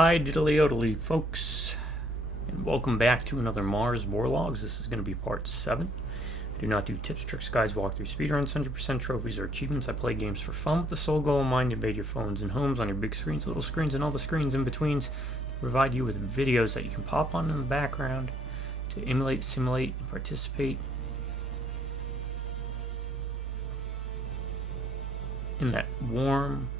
Hi diddly odily folks, and welcome back to another Mars Warlogs. This is going to be part 7. I do not do tips, tricks, guides, walkthroughs, speedruns, 100% trophies, or achievements. I play games for fun with the sole goal in mind to invade your phones and homes, on your big screens, little screens, and all the screens in betweens, to provide you with videos that you can pop on in the background to emulate, simulate, and participate in that warm,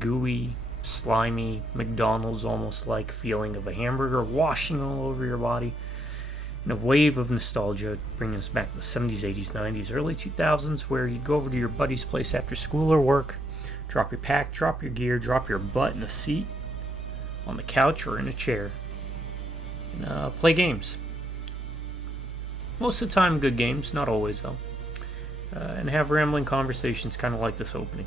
gooey, slimy, McDonald's almost like feeling of a hamburger washing all over your body in a wave of nostalgia, bringing us back to the 70s, 80s, 90s, early 2000s, where you'd go over to your buddy's place after school or work, drop your pack, drop your gear, drop your butt in a seat, on the couch or in a chair, and play games. Most of the time good games, not always though, and have rambling conversations kind of like this opening.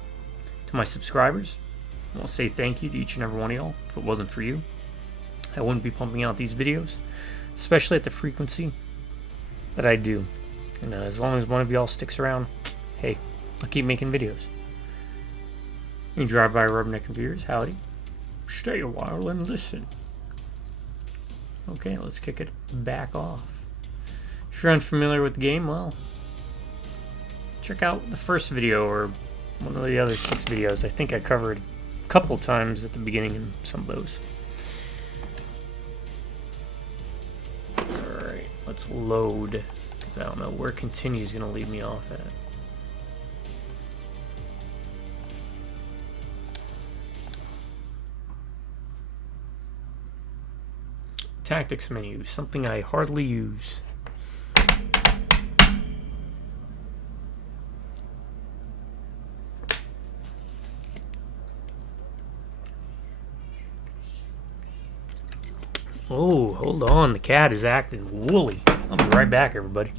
To my subscribers, I want to say thank you to each and every one of y'all. If it wasn't for you, I wouldn't be pumping out these videos, especially at the frequency that I do. And as long as one of y'all sticks around, hey, I'll keep making videos. You drive by Rubberneck and Beers, howdy. Stay a while and listen. Okay, let's kick it back off. If you're unfamiliar with the game, well, check out the first video or one of the other 6 videos. I think I covered couple times at the beginning in some of those. Alright, let's load, because I don't know where continue is going to lead me off at. Tactics menu, something I hardly use. Oh, hold on. The cat is acting woolly. I'll be right back, everybody.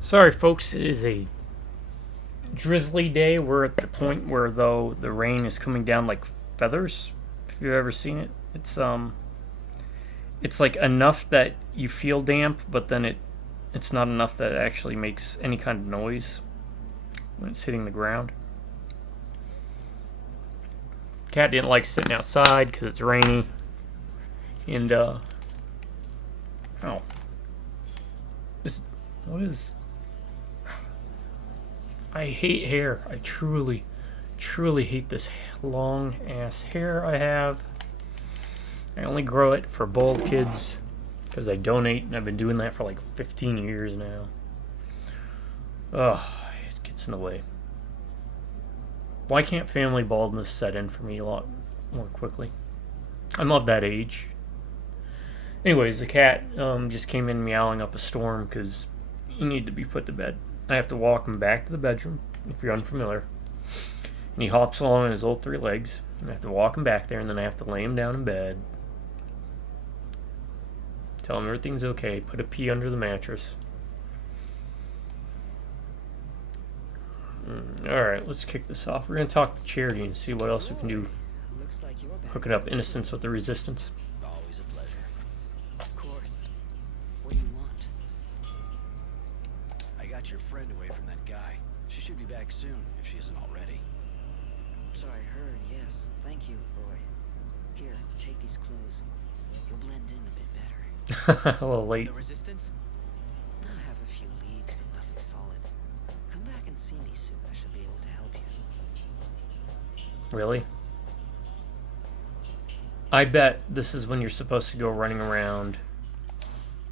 Sorry, folks, it is a drizzly day. We're at the point where, though, the rain is coming down like feathers. If you've ever seen it, it's like enough that you feel damp, but then it's not enough that it actually makes any kind of noise when it's hitting the ground. Cat didn't like sitting outside because it's rainy, and oh, what is? I hate hair. I truly hate this long ass hair I have. I only grow it for bald kids because I donate, and I've been doing that for like 15 years now. Ugh, it gets in the way. Why can't family baldness set in for me a lot more quickly? I'm of that age. Anyways, the cat just came in meowing up a storm because he needed to be put to bed. I have to walk him back to the bedroom, if you're unfamiliar. And he hops along on his old 3 legs. I have to walk him back there, and then I have to lay him down in bed. Tell him everything's okay. Put a pee under the mattress. Alright, let's kick this off. We're going to talk to Charity and see what else we can do Looks like you're back. Hook it up, innocence with the resistance. Always a pleasure. Of course. What do you want? I got your friend away from that guy. She should be back soon, if she isn't already. So I heard, yes. Thank you, Roy. Here, take these clothes. You'll blend in a bit better. A little late. The resistance? I have a few leads, but nothing solid. Come back and see me soon. I should be able to help you. Really? I bet this is when you're supposed to go running around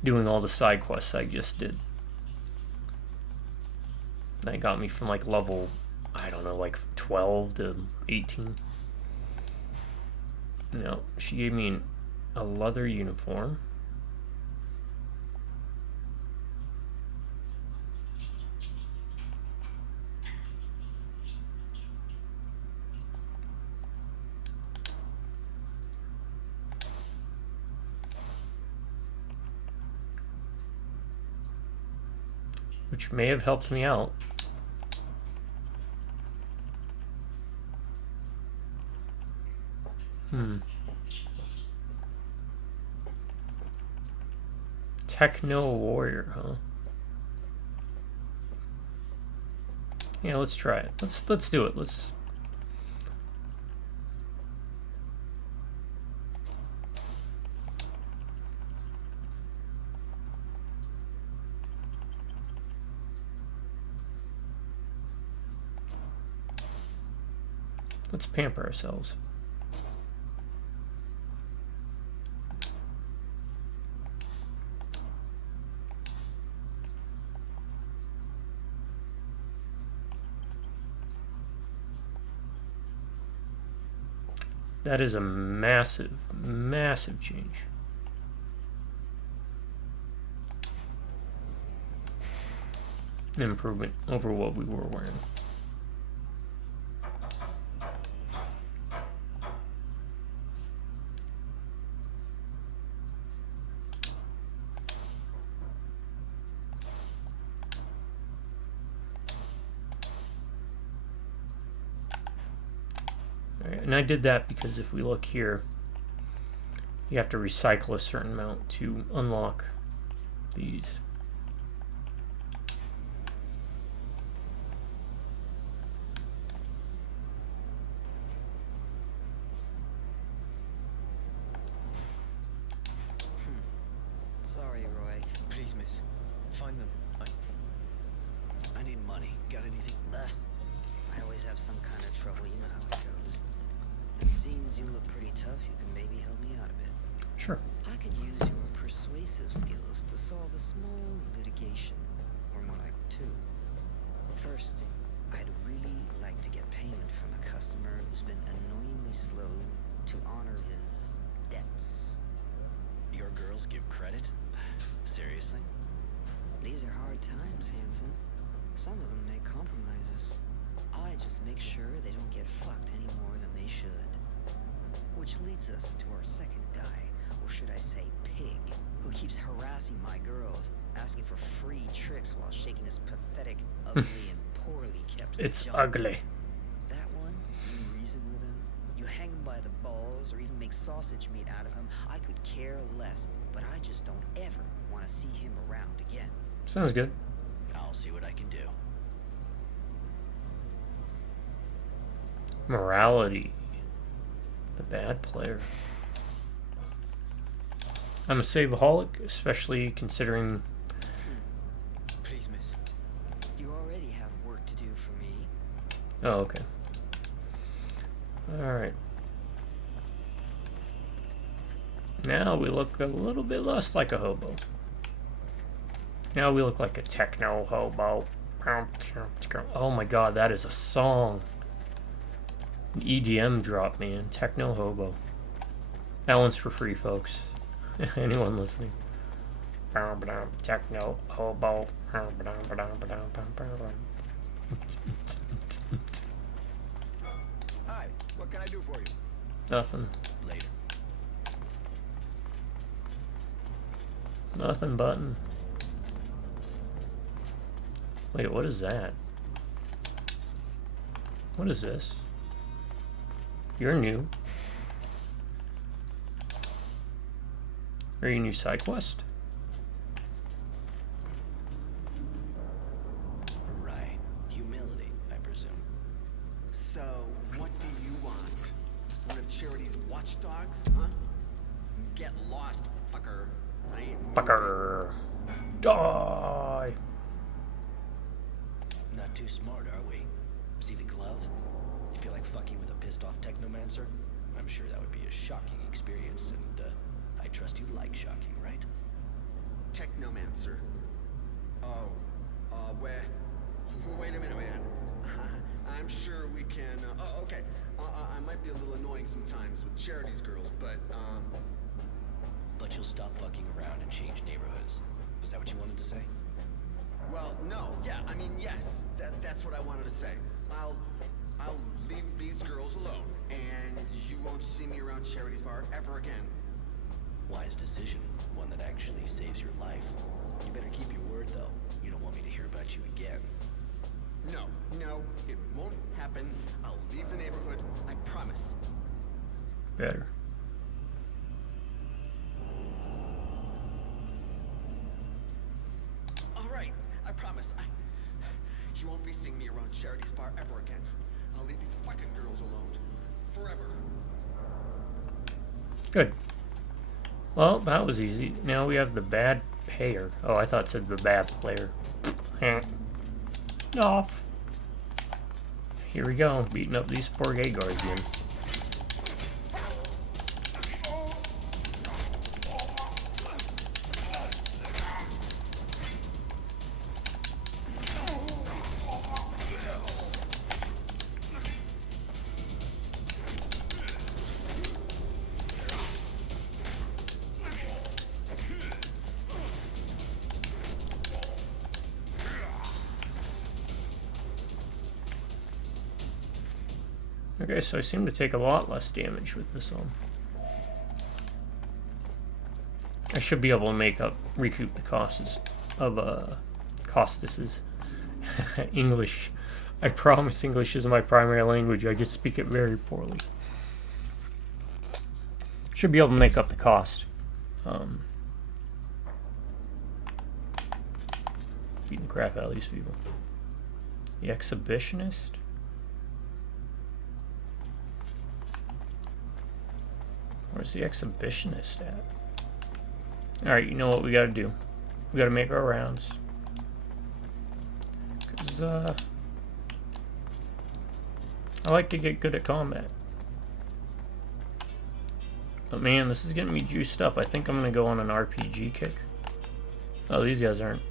doing all the side quests I just did. That got me from like level, I don't know, like 12 to 18. No, she gave me a leather uniform. Which may have helped me out. Techno warrior, huh? Yeah, let's try it. Let's do it. Let's pamper ourselves. That is a massive, massive change. Improvement over what we were wearing. And I did that because if we look here, you have to recycle a certain amount to unlock these. Sorry, Roy. Please, miss. Find them. I need money. Got anything? I always have some kind of trouble. You know how it goes. It seems you look pretty tough. You can maybe help me out a bit. Sure. I could use your persuasive skills to solve a small litigation, or more like two. First, I'd really like to get payment from a customer who's been annoyingly slow to honor his debts. Your girls give credit? Seriously? These are hard times, Hanson. Some of them make compromises. I just make sure they don't get fucked any more than they should. Which leads us to our second guy, or should I say pig, who keeps harassing my girls, asking for free tricks while shaking his pathetic, ugly, and poorly kept It's junk. ugly. That one, you reason with him, you hang him by the balls, or even make sausage meat out of him. I could care less, but I just don't ever want to see him around again. Sounds good. I'll see what I can do. Morality. The bad player. I'm a saveaholic, especially considering. Please, miss. You already have work to do for me. Oh, okay. Alright. Now we look a little bit less like a hobo. Now we look like a techno hobo. Oh my god, that is a song. An EDM drop, man. Techno hobo. That one's for free, folks. Anyone listening? Techno hobo. Hi, what can I do for you? Nothing. Later. Nothing button. Wait, what is that? What is this? You're new. Are you a new side quest? Right. Humility, I presume. So, what do you want? One of Charity's watchdogs, huh? Get lost, fucker. I ain't moving. Fucker. Die. Not too smart, are we? See the glove? You feel like fucking with a pissed-off technomancer? I'm sure that would be a shocking experience, and I trust you like shocking, right? Technomancer. Oh, wait a minute, man. I'm sure we can, okay. I might be a little annoying sometimes with Charity's girls, but, But you'll stop fucking around and change neighborhoods. Was that what you wanted to say? well, no, yeah, I mean, yes. That's what I wanted to say. I'll leave these girls alone, and you won't see me around Charity's bar ever again. Wise decision. One that actually saves your life. You better keep your word, though. You don't want me to hear about you again. No, it won't happen. I'll leave the neighborhood, I promise. Better. All right, I promise. You won't be seeing me around Charity's bar ever again. I'll leave these fucking girls alone. Forever. Good. Well, that was easy. Now we have the bad payer. Oh, I thought it said the bad player. Off. Here we go, beating up these poor gay guards again. Okay, so I seem to take a lot less damage with this one. I should be able to recoup the costs of Costas's English. I promise English is my primary language. I just speak it very poorly. Should be able to make up the cost. Beating the crap out of these people. The exhibitionist? Where's the exhibitionist at? Alright, you know what we gotta do. We gotta make our rounds. Because, I like to get good at combat. But man, this is getting me juiced up. I think I'm gonna go on an RPG kick. Oh, these guys aren't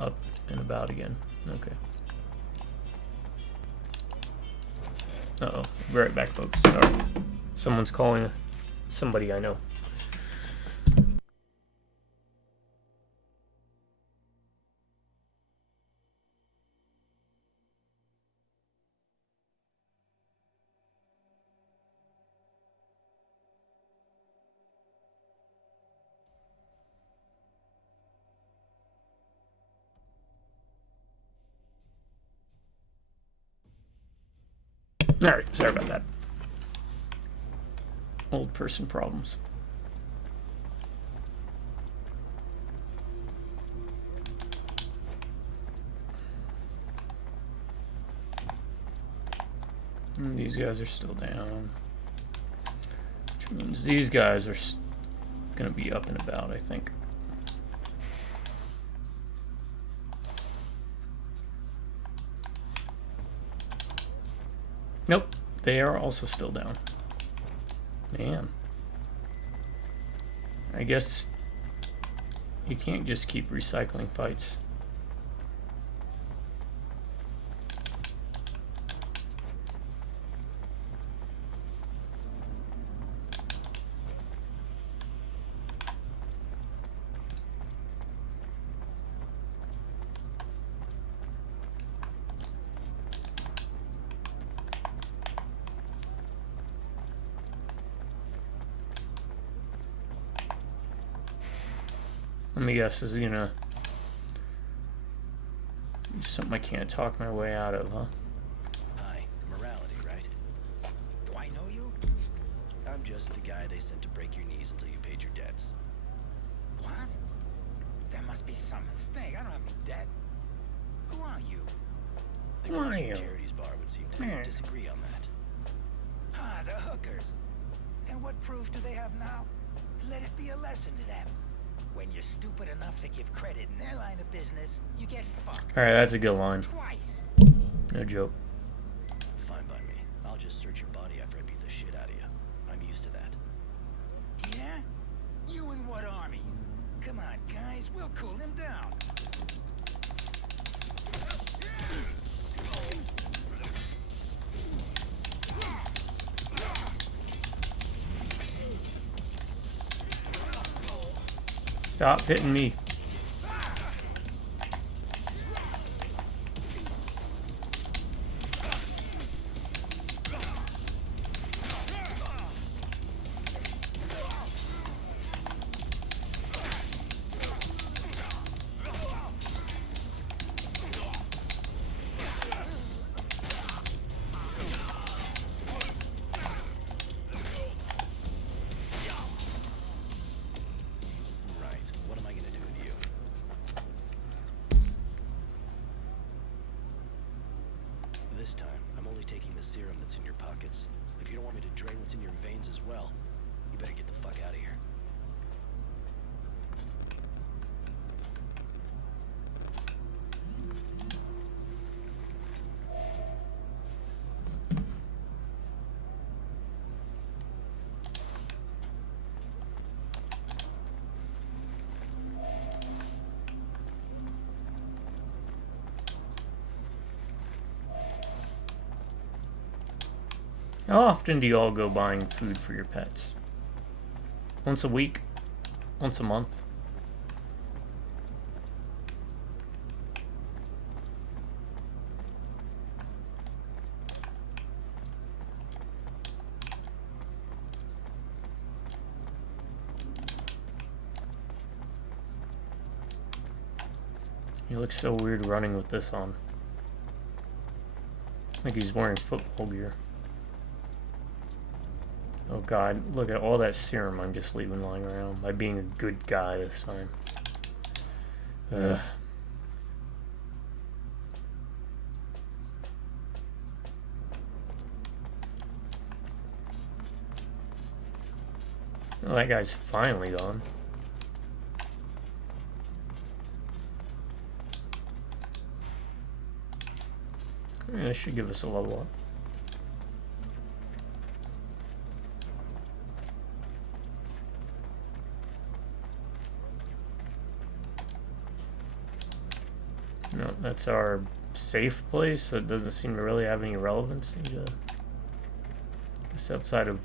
up and about again. Okay. Uh-oh. Be right back, folks. Sorry. Someone's calling somebody I know. Alright, sorry about that. Old person problems. And these guys are still down. Which means these guys are going to be up and about, I think. Nope, they are also still down. Man. I guess you can't just keep recycling fights. Let me guess, this is gonna be something I can't talk my way out of, huh? Hi, morality, right? Do I know you? I'm just the guy they sent to break your knees until you paid your debts. What? There must be some mistake. I don't have any debt. Who are you? The Who girls are from you? Charity's bar would seem to Hmm. disagree on that. Ah, the hookers. And what proof do they have now? Let it be a lesson to them. When you're stupid enough to give credit in their line of business, you get fucked. Alright, that's a good line. Twice. No joke. Fine by me. I'll just search your body after I beat the shit out of you. I'm used to that. Yeah? You in what army? Come on, guys, we'll cool him down. Stop hitting me. Right. What am I gonna do with you? This time, I'm only taking the serum that's in your pockets. If you don't want me to drain what's in your veins as well, you better get the fuck out of here. How often do you all go buying food for your pets? Once a week? Once a month? He looks so weird running with this on. Like he's wearing football gear. Oh god, look at all that serum I'm just leaving lying around by being a good guy this time. Ugh. Oh, that guy's finally gone. Yeah, this should give us a level up. No, that's our safe place. That doesn't seem to really have any relevancy to us outside of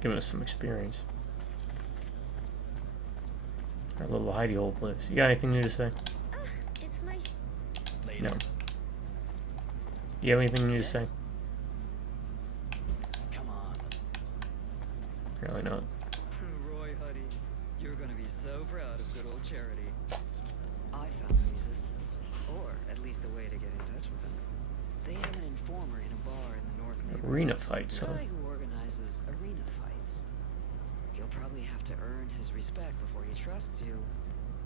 giving us some experience. Our little hidey hole place. You got anything new to say? It's my... Later. No. You have anything new to say? Come on. Really not. Roy, honey, you're gonna be so proud of good old Charity. I found the resistance, or at least a way to get in touch with them. They have an informer in a bar in the North neighborhood. Arena fights, The huh? guy who organizes arena fights. You'll probably have to earn his respect before he trusts you.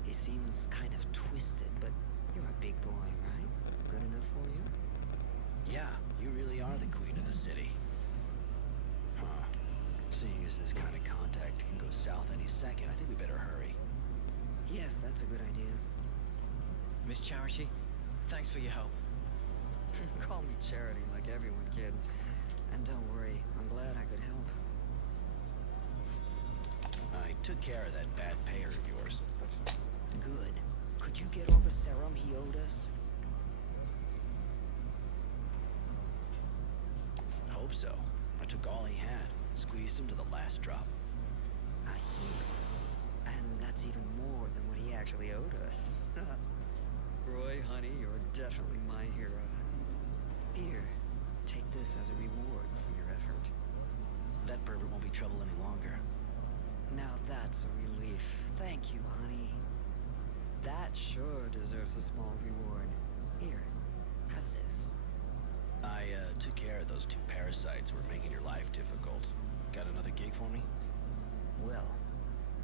He seems kind of twisted, but you're a big boy, right? Good enough for you? Yeah, you really are the queen of the city. Huh. Seeing as this kind of contact can go south any second, I think we better hurry. Yes, that's a good idea. Miss Charity, thanks for your help. Call me Charity like everyone, kid. And don't worry, I'm glad I could help. I took care of that bad payer of yours. Good. Could you get all the serum he owed us? Hope so. I took all he had, squeezed him to the last drop. I see. And that's even more than what he actually owed us. Roy, honey, you're definitely my hero. Here, take this as a reward for your effort. That pervert won't be trouble any longer. Now that's a relief. Thank you, honey. That sure deserves a small reward. Here, have this. I took care of those two parasites who were making your life difficult. Got another gig for me? Well,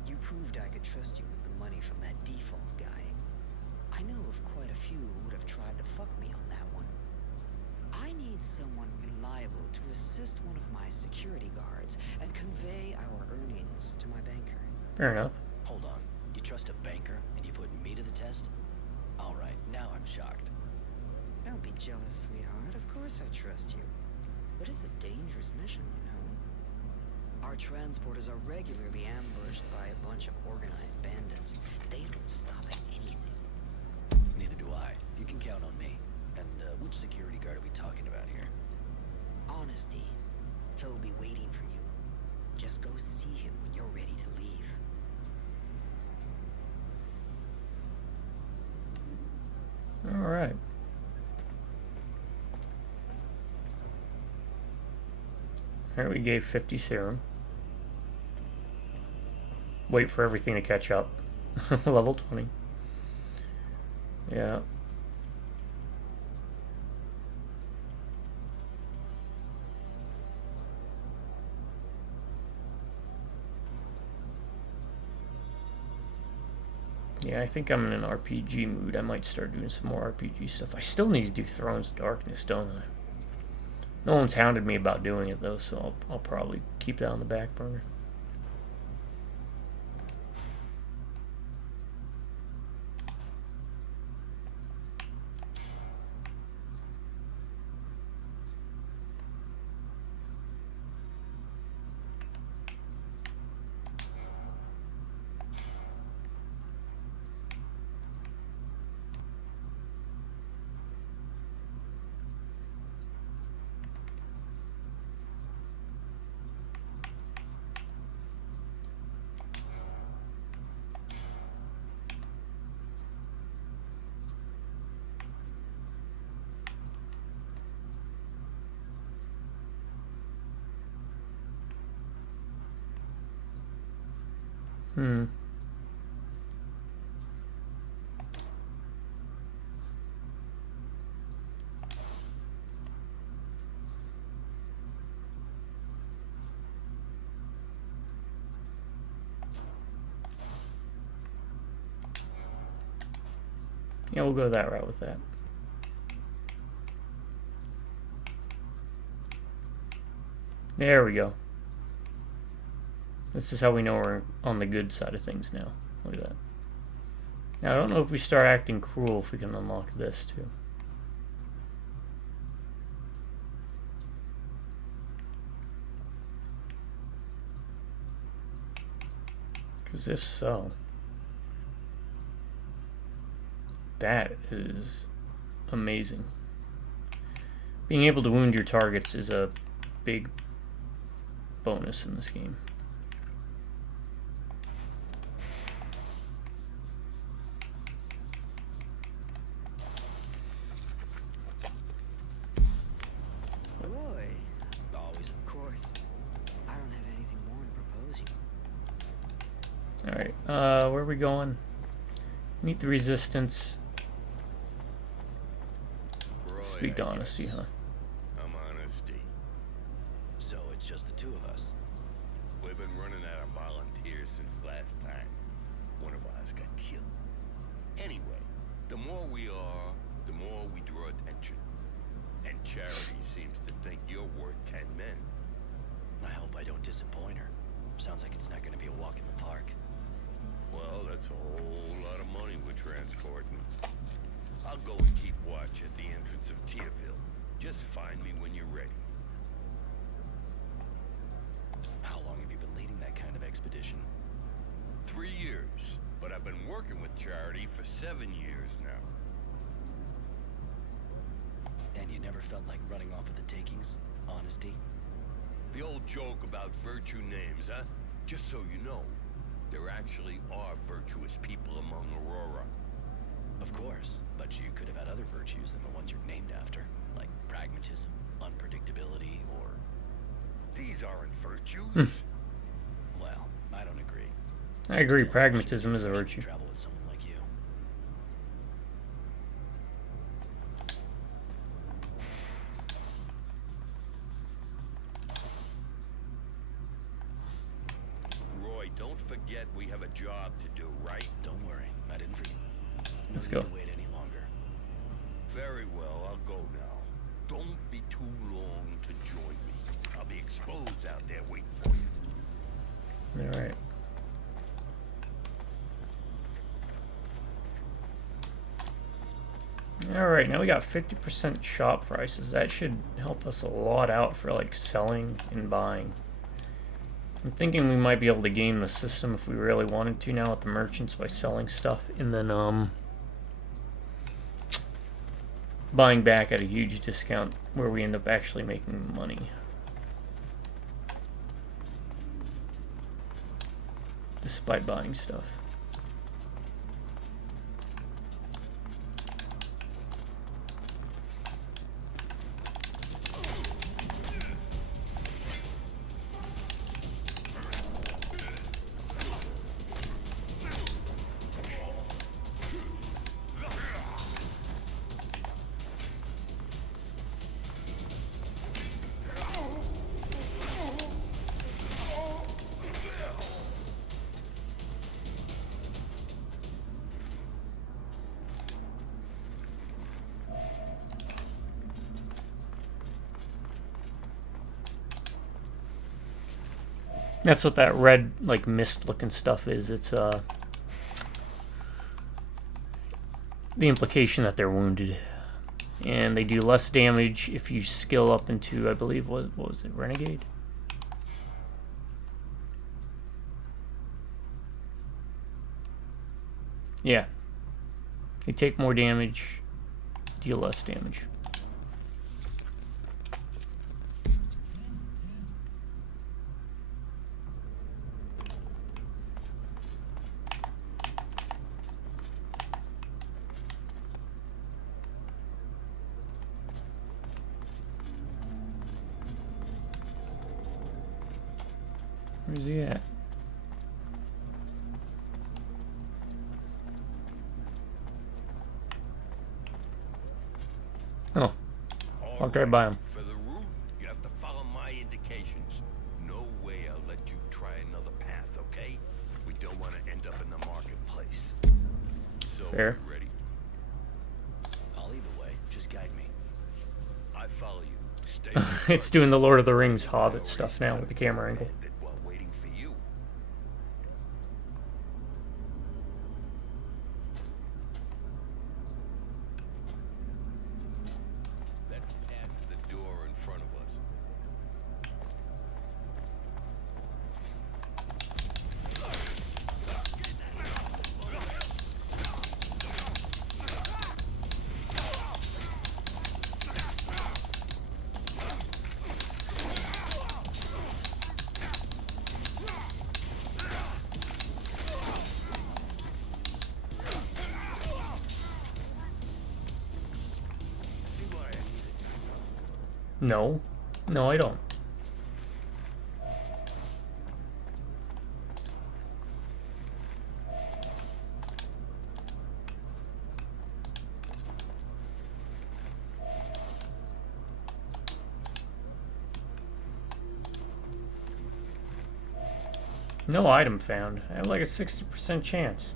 you proved I could trust you with the money from that default guy. I know of quite a few who would have tried to fuck me on that one. I need someone reliable to assist one of my security guards and convey our earnings to my banker. Fair enough. Hold on. You trust a banker and you put me to the test? Alright, now I'm shocked. Don't be jealous, sweetheart. Of course I trust you. But it's a dangerous mission, you know. Our transporters are regularly ambushed by a bunch of organized bandits. They don't stop at anything. Neither do I. You can count on me. And which security guard are we talking about here? Honesty. He'll be waiting for you. Just go see him when you're ready to leave. All right. All right, we gave 50 serum. Wait for everything to catch up. Level 20. Yeah. Yeah, I think I'm in an RPG mood. I might start doing some more RPG stuff. I still need to do Thrones of Darkness, don't I? No one's hounded me about doing it, though, so I'll probably keep that on the back burner. Yeah, we'll go that route with that. There we go. This is how we know we're on the good side of things now. Look at that. Now, I don't know if we start acting cruel if we can unlock this, too. Because if so... that is amazing. Being able to wound your targets is a big bonus in this game. Roy, Always. of course. I don't have anything more to propose you. Alright, where are we going? Meet the resistance. Roy, Speak to I honesty, guess. huh? I'm honesty. So it's just the two of us. We've been running out of volunteers since last time. One of us got killed. Anyway, the more we are, the more we draw attention. And Charity seems to think you're worth 10 men. I hope I don't disappoint her. Sounds like it's not going to be a walk in the park. Well, that's a whole lot of money we're transporting. I'll go and keep watch at the entrance of Tierville. Just find me when you're ready. How long have you been leading that kind of expedition? 3 years, but I've been working with Charity for 7 years now. And you never felt like running off with the takings? Honesty? The old joke about virtue names, huh? Just so you know, there actually are virtuous people among Aurora. Of course, but you could have had other virtues than the ones you're named after, like pragmatism, unpredictability, or... These aren't virtues. Well, I don't agree. I agree, Still, pragmatism is a you should virtue. travel with someone like you. Roy, don't forget we have a job to do, right? Don't worry, I didn't forget. Let's No go. need to wait any longer. Very well, I'll go now. Don't be too long to join me. I'll be exposed out there waiting for you. All right. All right, now we got 50% shop prices. That should help us a lot out for like selling and buying. I'm thinking we might be able to game the system if we really wanted to now with the merchants by selling stuff and then buying back at a huge discount where we end up actually making money. Despite buying stuff. That's what that red, like, mist-looking stuff is. It's, the implication that they're wounded. And they do less damage if you skill up into, I believe, what was it, Renegade? Yeah. They take more damage, deal less damage. Where's he at? Oh, walked right by him. For the route, you have to follow my indications. No way I'll let you try another path, okay? We don't want to end up in the marketplace. So, Fair. you ready? I'll lead the way. Just guide me. I follow you. Stay It's doing the Lord of the Rings Hobbit stuff now with the camera angle. while waiting for you. That's past the door in front of us. See why I need it. No. No, I don't. No item found. I have like a 60% chance.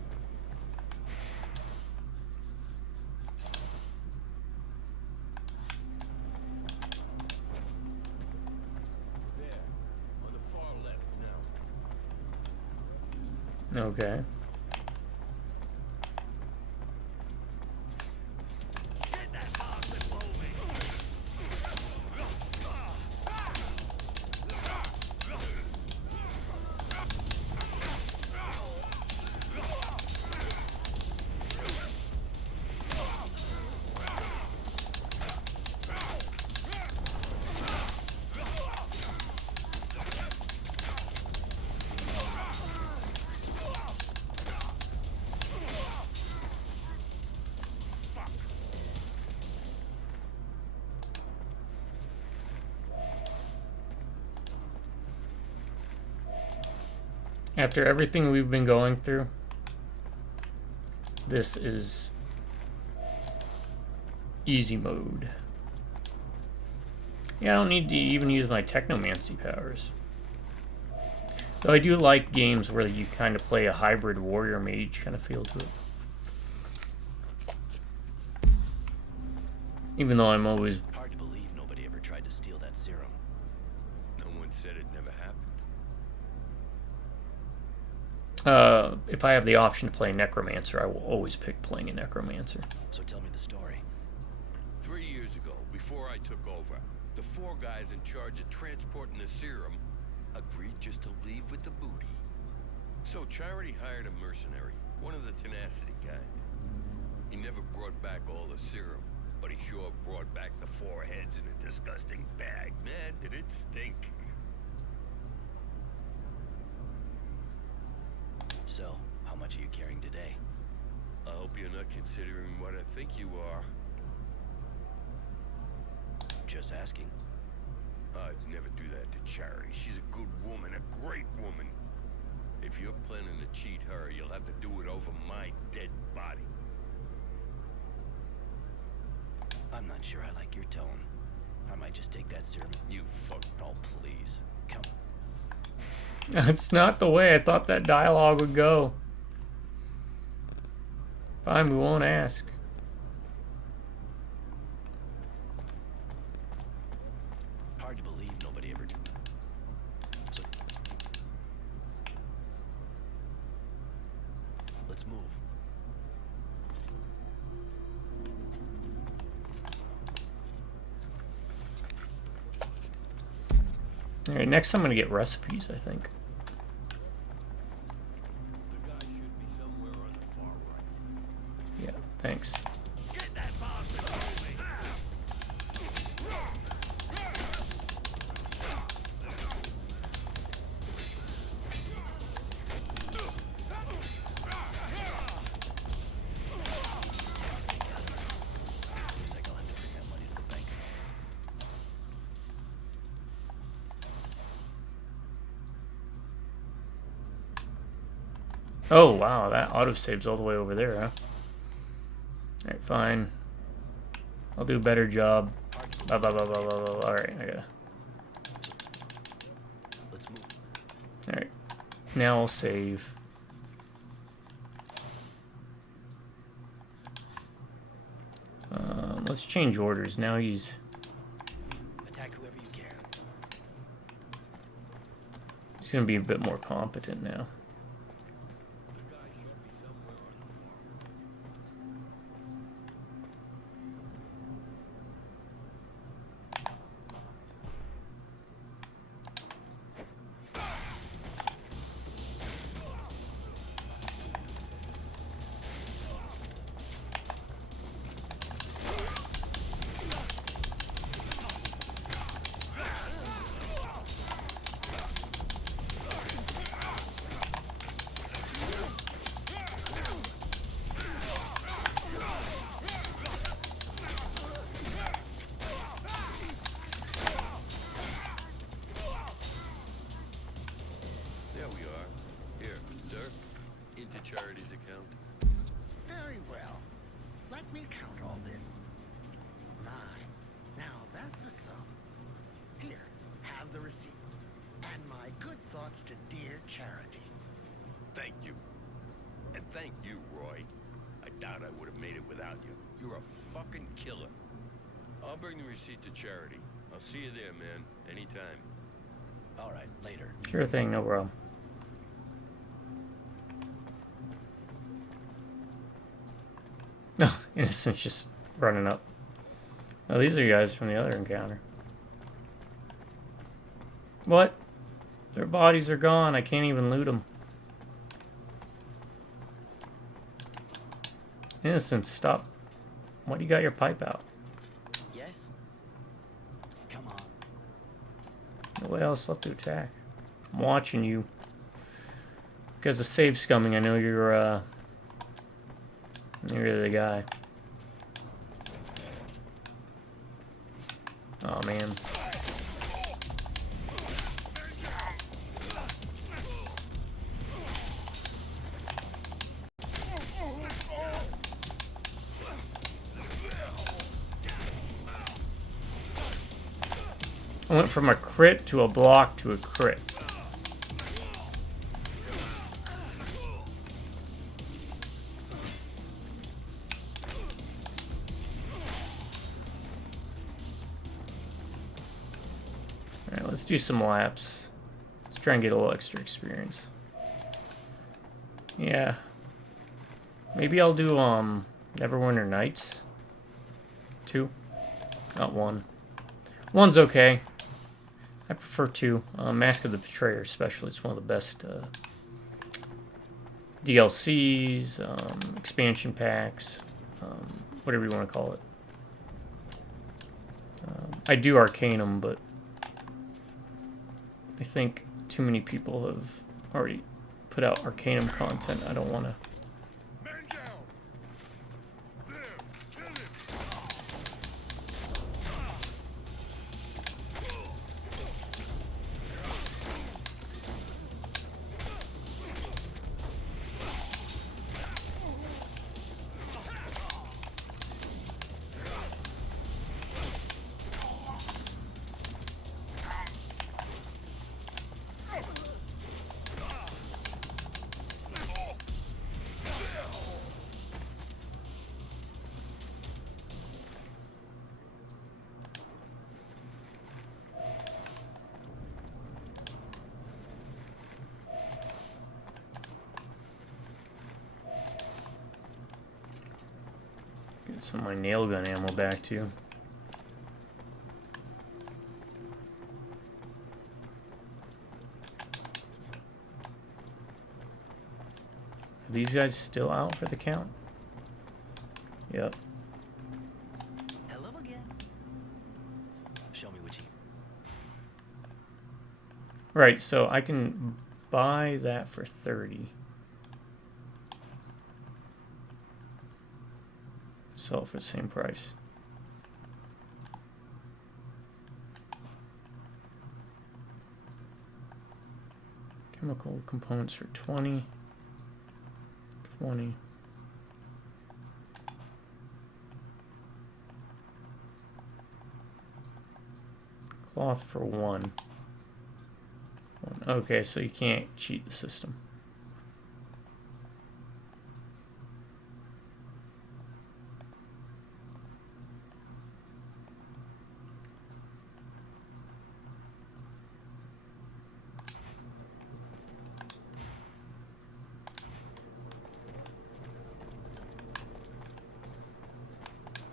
There, on the far left now. Okay. After everything we've been going through, this is easy mode. Yeah, I don't need to even use my technomancy powers. Though I do like games where you kind of play a hybrid warrior mage kind of feel to it. Even though I'm always... Hard to believe nobody ever tried to steal that serum. No one said it never happened. if I have the option to play Necromancer, I will always pick playing a Necromancer. So tell me the story. 3 years ago, before I took over, the 4 guys in charge of transporting the serum agreed just to leave with the booty. So Charity hired a mercenary, one of the Tenacity kind. He never brought back all the serum, but he sure brought back the 4 heads in a disgusting bag. Man, did it stink. So, how much are you carrying today? I hope you're not considering what I think you are. Just asking. I'd never do that to Charity. She's a good woman, a great woman. If you're planning to cheat her, you'll have to do it over my dead body. I'm not sure I like your tone. I might just take that serum. You fuck. Oh, please. Come. It's not the way I thought that dialogue would go. Fine, we won't ask. Hard to believe nobody ever did. So, let's move. Alright, next I'm going to get recipes, I think. The guy should be somewhere on the far right. Yeah, thanks. Get that bastard moving! Looks like I'll have to bring that money to the bank. Oh, wow, that autosaves all the way over there, huh? Alright, fine. I'll do a better job. Blah, blah, blah, blah, blah, blah. Alright, I gotta... Let's move. Alright. Now I'll save. Let's change orders. Now he's... Attack whoever you can. He's gonna be a bit more competent now. The guy should be somewhere on the far right. There we are. Here, sir. Into Charity's account. Very well. Let me count all this. My, now that's a sum. Here, have the receipt. And my good thoughts to dear Charity. Thank you. And thank you, Roy. I doubt I would have made it without you. You're a fucking killer. I'll bring the receipt to Charity. I'll see you there, man. Anytime. All right, later. Sure thing, no problem. Oh, Innocent's just running up. Oh, these are you guys from the other encounter. What? Their bodies are gone. I can't even loot them. Innocent, stop. Why do you got your pipe out? Yes? Come on. Nobody else left to attack. I'm watching you. Because the save's coming, I know you're the guy. Oh man. I went from a crit to a block to a crit. do some laps. Let's try and get a little extra experience. Yeah. Maybe I'll do Neverwinter Nights 2. Not 1. 1's okay. I prefer 2. Mask of the Betrayer especially. It's one of the best DLCs, expansion packs, whatever you want to call it. I do Arcanum, but I think too many people have already put out Arcanum content. I don't want to. Man down. There, kill him. Get some of my nail gun ammo back too. Are these guys still out for the count? Yep. Hello again. Show me what you... Right, so I can buy that for 30. Sell it for the same price. Chemical components for 20. 20. Cloth for 1. Okay, so you can't cheat the system.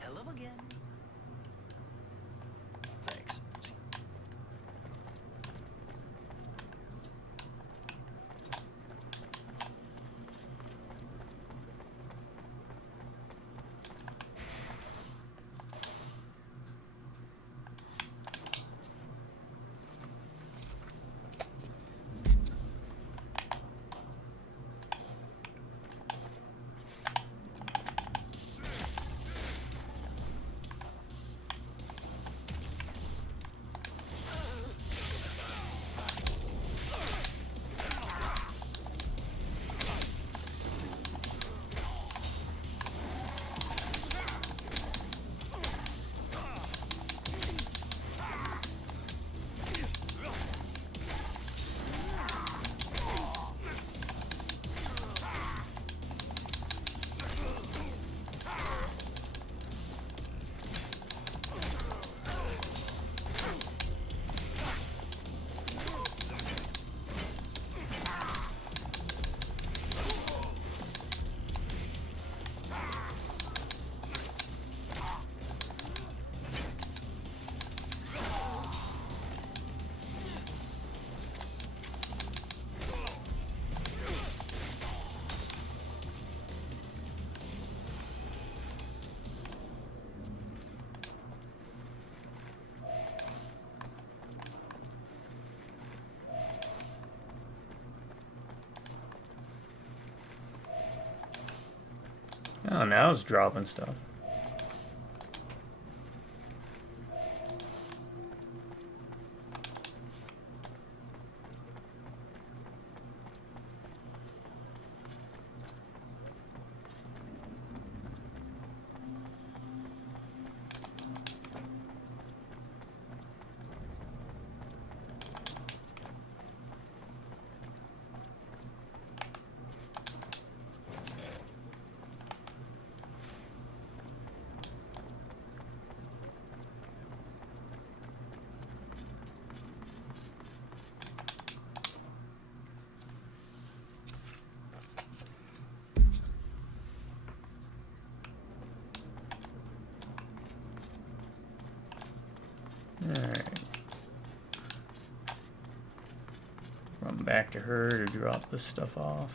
Hello again. Thanks. Oh, now it's dropping stuff. Run back to her to drop this stuff off.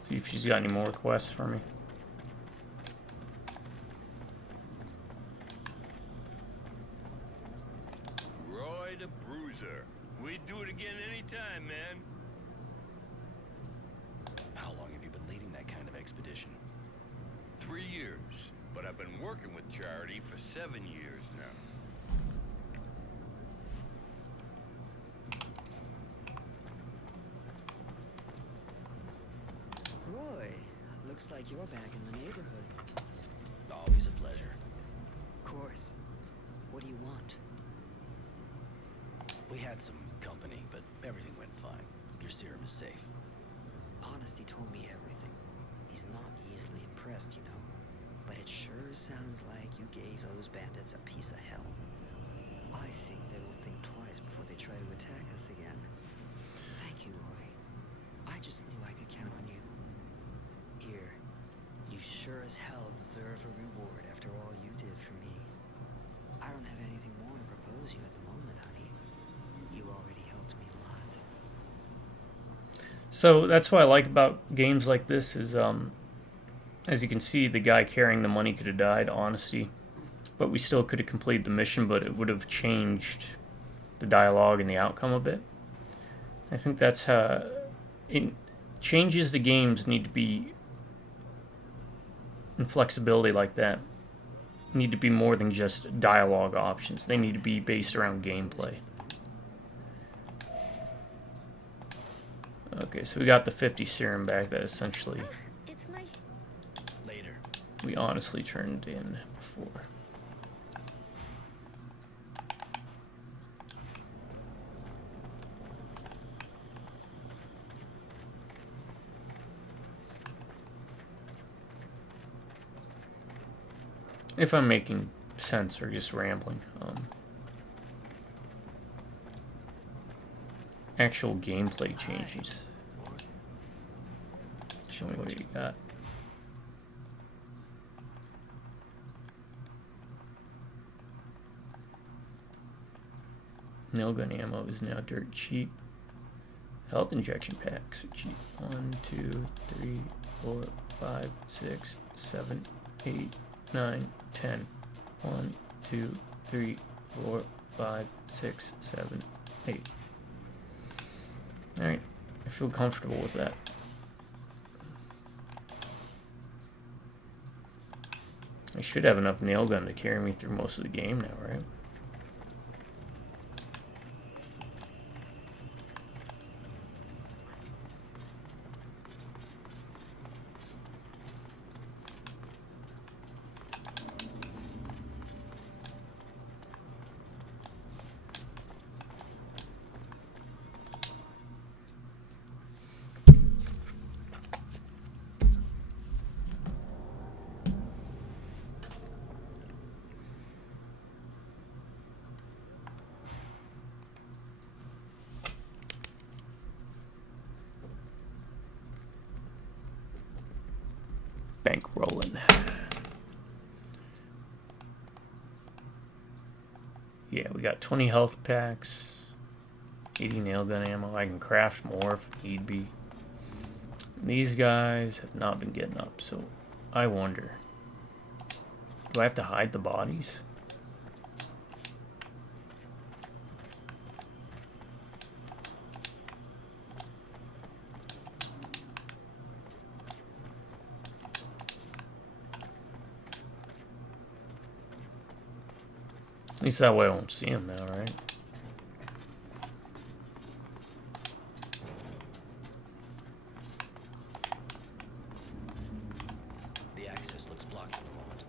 See if she's got any more requests for me. Roy the Bruiser. We'd do it again anytime, man. How long have you been leading that kind of expedition? 3 years. But I've been working with Charity for 7 years now. Roy, looks like you're back in the neighborhood. Always a pleasure. Of course. What do you want? We had some company, but everything went fine. Your serum is safe. Honesty told me everything. He's not easily impressed, you know. But it sure sounds like you gave those bandits a piece of hell. I think they will think twice before they try to attack us again. Thank you, Roy. I just knew I could count on you. Here, you sure as hell deserve a reward after all you did for me. I don't have anything more to propose you at the moment, honey. You already helped me a lot. So that's what I like about games like this is, as you can see, the guy carrying the money could have died, honesty, but we still could have completed the mission, but it would have changed the dialogue and the outcome a bit. I think that's how it changes. The games need to be in flexibility like that. Need to be more than just dialogue options. They need to be based around gameplay. Okay, so we got the 50 serum back that essentially It's my... Later. we honestly turned in before. If I'm making sense or just rambling. Actual gameplay changes. Show me what you got. Nail gun ammo is now dirt cheap. Health injection packs are cheap. 1, 2, 3, 4, 5, 6, 7, 8, 9, 10. 1, 2, 3, 4, 5, 6, 7, 8. Alright, I feel comfortable with that. I should have enough nail gun to carry me through most of the game now, right? Bank rolling. Yeah, we got 20 health packs, 80 nail gun ammo. I can craft more if need be. These guys have not been getting up, so I wonder, do I have to hide the bodies? At least that way I won't see him now, right? The access looks blocked for the moment.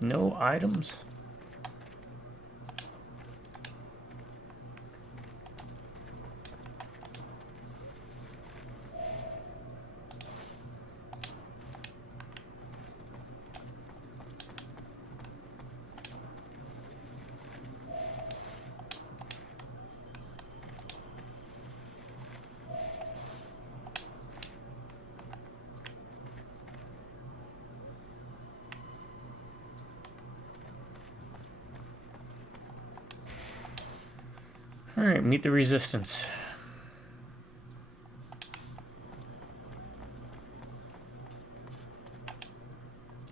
No items? Alright, meet the resistance.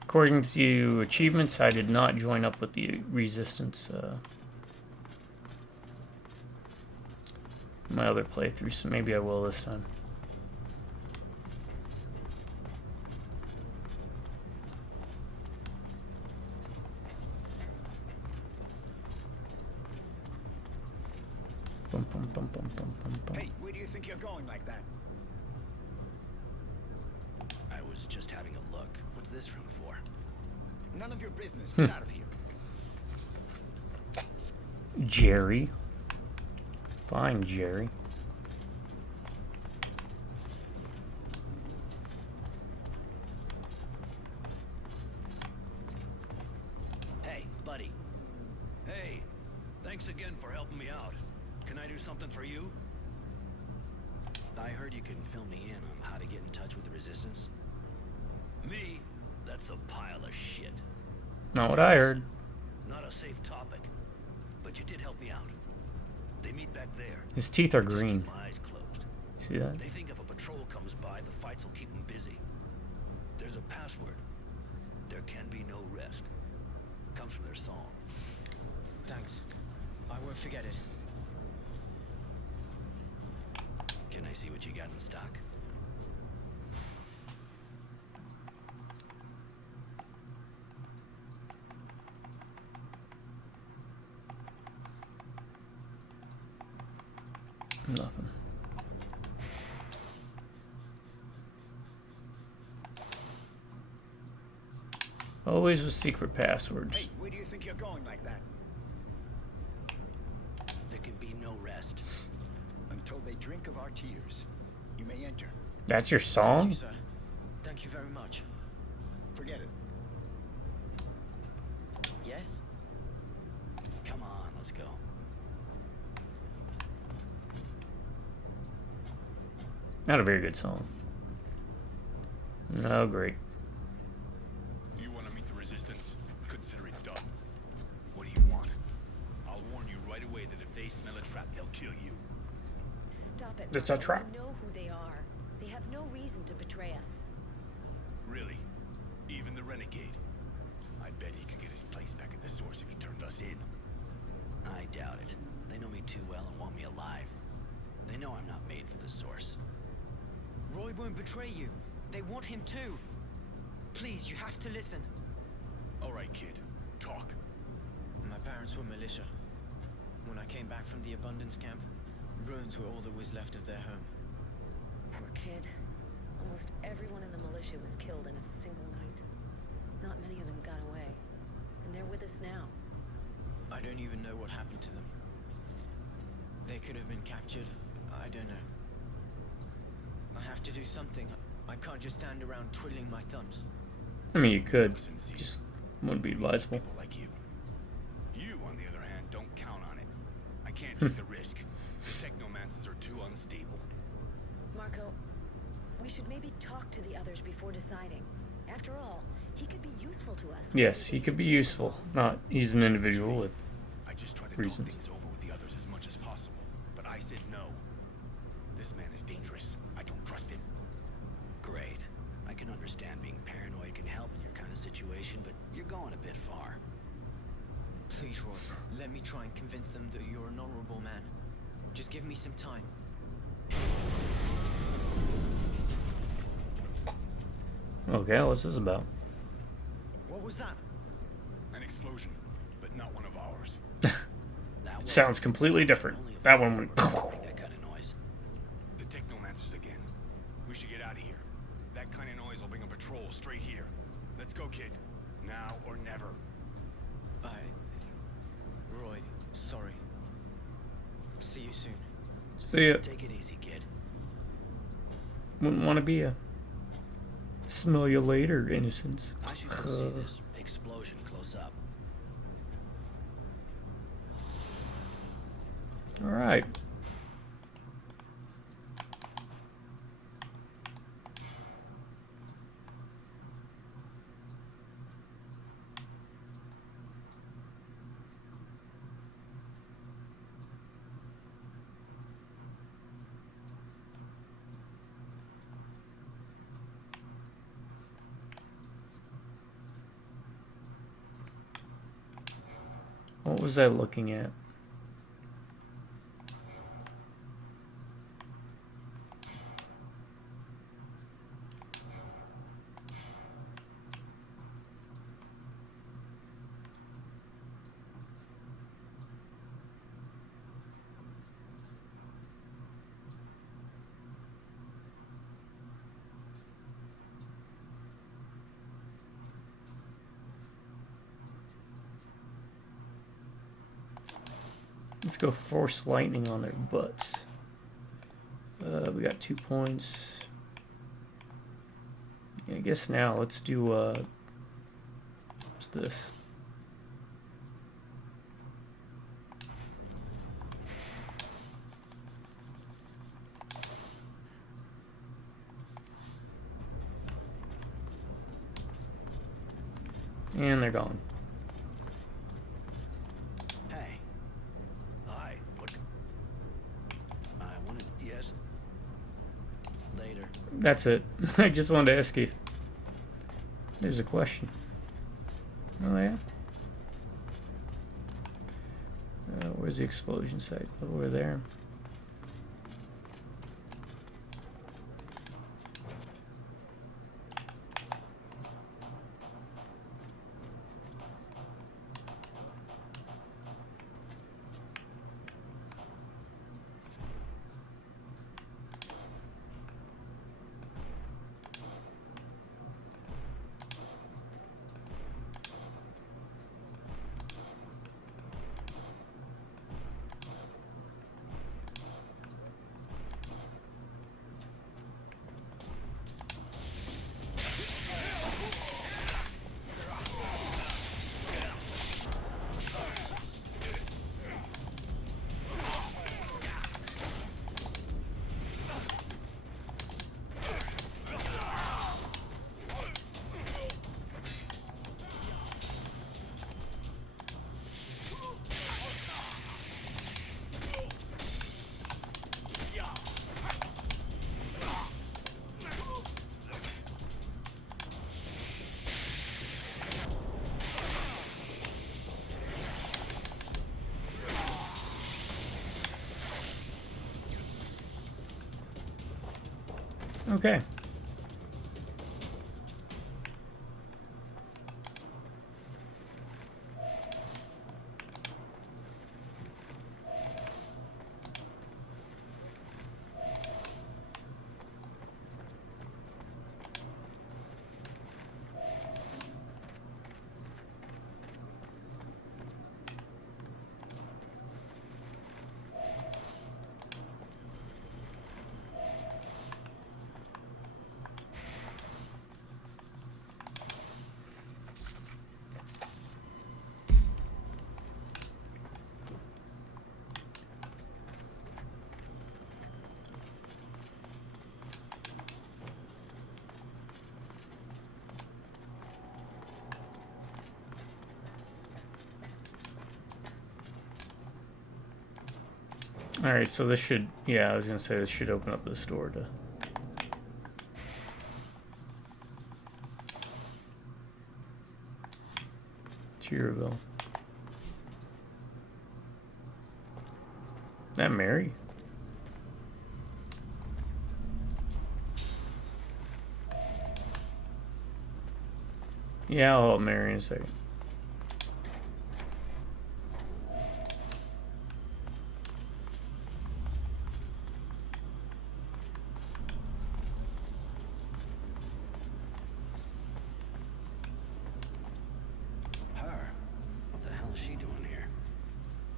According to achievements, I did not join up with the resistance my other playthrough, so maybe I will this time. Bum, bum, bum, bum, bum, bum, bum. Hey, where do you think you're going like that? I was just having a look. What's this room for? None of your business. Get out of here. Jerry. Fine, Jerry. Hey, buddy. Hey, thanks again for helping me out. Can I do something for you? I heard you can fill me in on how to get in touch with the Resistance. Me? That's a pile of shit. Not what I heard. Not a safe topic. But you did help me out. They meet back there. His teeth are I just green. keep my eyes closed. See that? They think if a patrol comes by, the fights will keep them busy. There's a password. There can be no rest. Comes from their song. Thanks. I won't forget it. Can I see what you got in stock? Nothing. Always with secret passwords. Hey, where do you think you're going like that? There can be no rest. Until they drink of our tears. You may enter. That's your Thank song? you, sir. Thank you very much. Forget it. Yes? Come on, let's go. Not a very good song. No, great. You want to meet the Resistance? Consider it done. What do you want? I'll warn you right away that if they smell a trap, they'll kill you. Stop it. It's a Marco. trap. We know who they are. They have no reason to betray us. Really? Even the Renegade? I bet he could get his place back at the source if he turned us in. I doubt it. They know me too well and want me alive. They know I'm not made for the source. Roy won't betray you. They want him too. Please, you have to listen. All right, kid. Talk. My parents were militia. When I came back from the abundance camp, ruins were all that was left of their home. Poor kid. Almost everyone in the militia was killed in a single night. Not many of them got away. And they're with us now. I don't even know what happened to them. They could have been captured. I don't know. I have to do something. I can't just stand around twiddling my thumbs. I mean, you could. Sincere. Just wouldn't be advisable. People like you. You, on the other hand, don't count on it. I can't take the risk. The technomancers are too unstable. Marco, we should maybe talk to the others before deciding. After all, he could be useful to us. Yes, he could be useful. Not, he's an individual with I just try to reasons. talk things over with the others as much as possible. But I said no. This man is dangerous. I don't trust him. Great. I can understand being paranoid can help in your kind of situation, but you're going a bit far. Please, Roy, let me try and convince them that you're an honorable man. Just give me some time. Okay, what's this about? What was that? An explosion, but not one of ours. That It sounds completely different. Only a That fool one would went. make that kind of noise. The technomancers again. We should get out of here. That kind of noise will bring a patrol straight here. Let's go, kid. Now or never. you soon. See ya. Take it easy, kid. Wouldn't want to be a smell you later, innocence. I should go see this explosion close up. All right. What was I looking at? Let's go force lightning on their butts. We got 2 points. Yeah, I guess now let's do what's this? And they're gone. Hey, Hi. What? I wanted... Yes. Later. That's it. I just wanted to ask you. There's a question. Oh yeah. Where's the explosion site? Over there. Okay. Alright, so this should, yeah, I was gonna say this should open up this door to... Cheerville. That Mary? Yeah, I'll help Mary in a second. Her? What the hell is she doing here?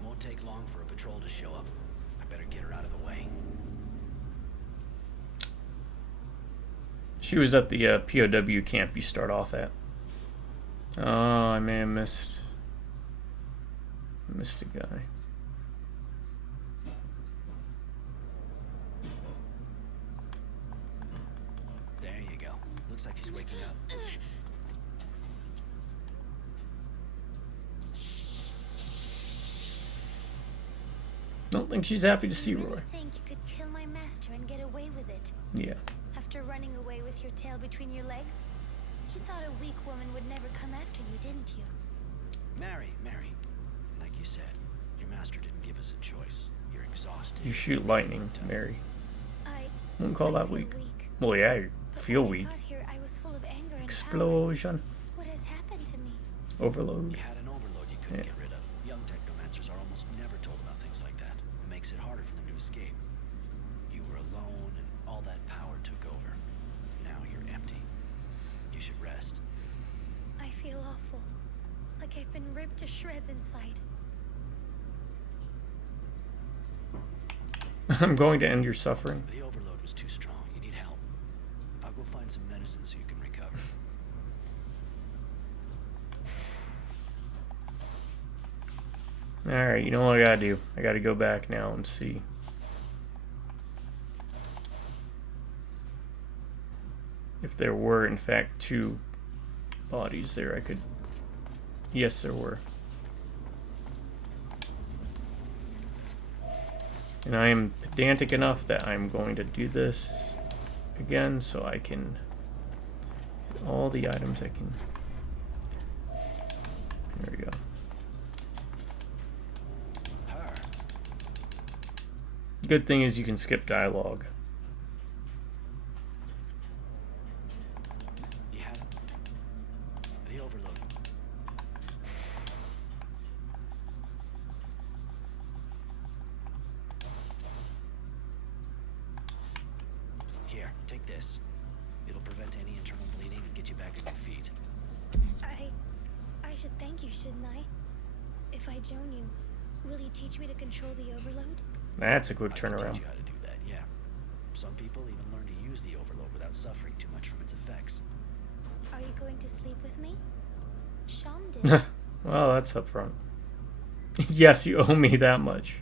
Won't take long for a patrol to show up. I better get her out of the way. She was at the POW camp you start off at. Oh, I may have missed a guy. There you go. Looks like she's waking up. Don't think she's happy to see You really Roy. think you could kill my master and get away with it? Yeah. After running away with your tail between your legs? You thought a weak woman would never come after you, didn't you? Mary, like you said, your master didn't give us a choice. You're exhausted. You shoot lightning, Mary. I Wouldn't call I that feel weak. weak. Well, yeah, you But feel when weak. I got here, I was full of anger and Explosion. power. What has happened to me? Overload. You had an overload you couldn't get rid of. Young technomancers are almost never told about things like that. It makes it harder for them to escape. You were alone and all that power took over. Now you're empty. You should rest. I feel awful. Like I've been ripped to shreds inside. I'm going to end your suffering. The overload was too strong. You need help. I'll go find some medicine so you can recover. Alright, you know what I gotta do? I gotta go back now and see. If there were, in fact, 2 bodies there, I could... Yes, there were. And I am pedantic enough that I'm going to do this again so I can get all the items I can. There we go. Her. Good thing is you can skip dialogue. You had it. The overload. Here, take this. It'll prevent any internal bleeding and get you back on your feet. I should thank you, shouldn't I? If I join you, will you teach me to control the overload? That's a good I can turnaround. teach you how to do that, yeah. Some people even learn to use the overload without suffering too much from its effects. Are you going to sleep with me? Sean did. Well, that's up front. Yes, you owe me that much.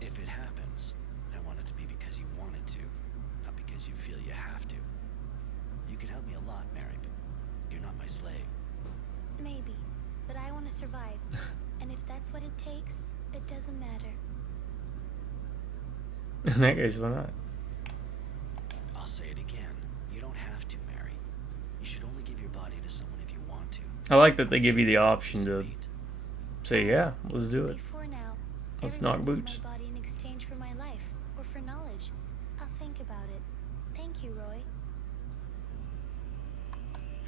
If it happens, I want it to be because you want it to, not because you feel you have to. You could help me a lot, Mary, but you're not my slave. Maybe, but I want to survive. And if that's what it takes, it doesn't matter. In that case, why not? I'll say it again. You don't have to, Mary. You should only give your body to someone if you want to. I like that they give you the option to Sweet. say, yeah, let's do it. Before now, Let's everyone knock was boots. my body in exchange for my life, or for knowledge. I'll think about it. Thank you, Roy.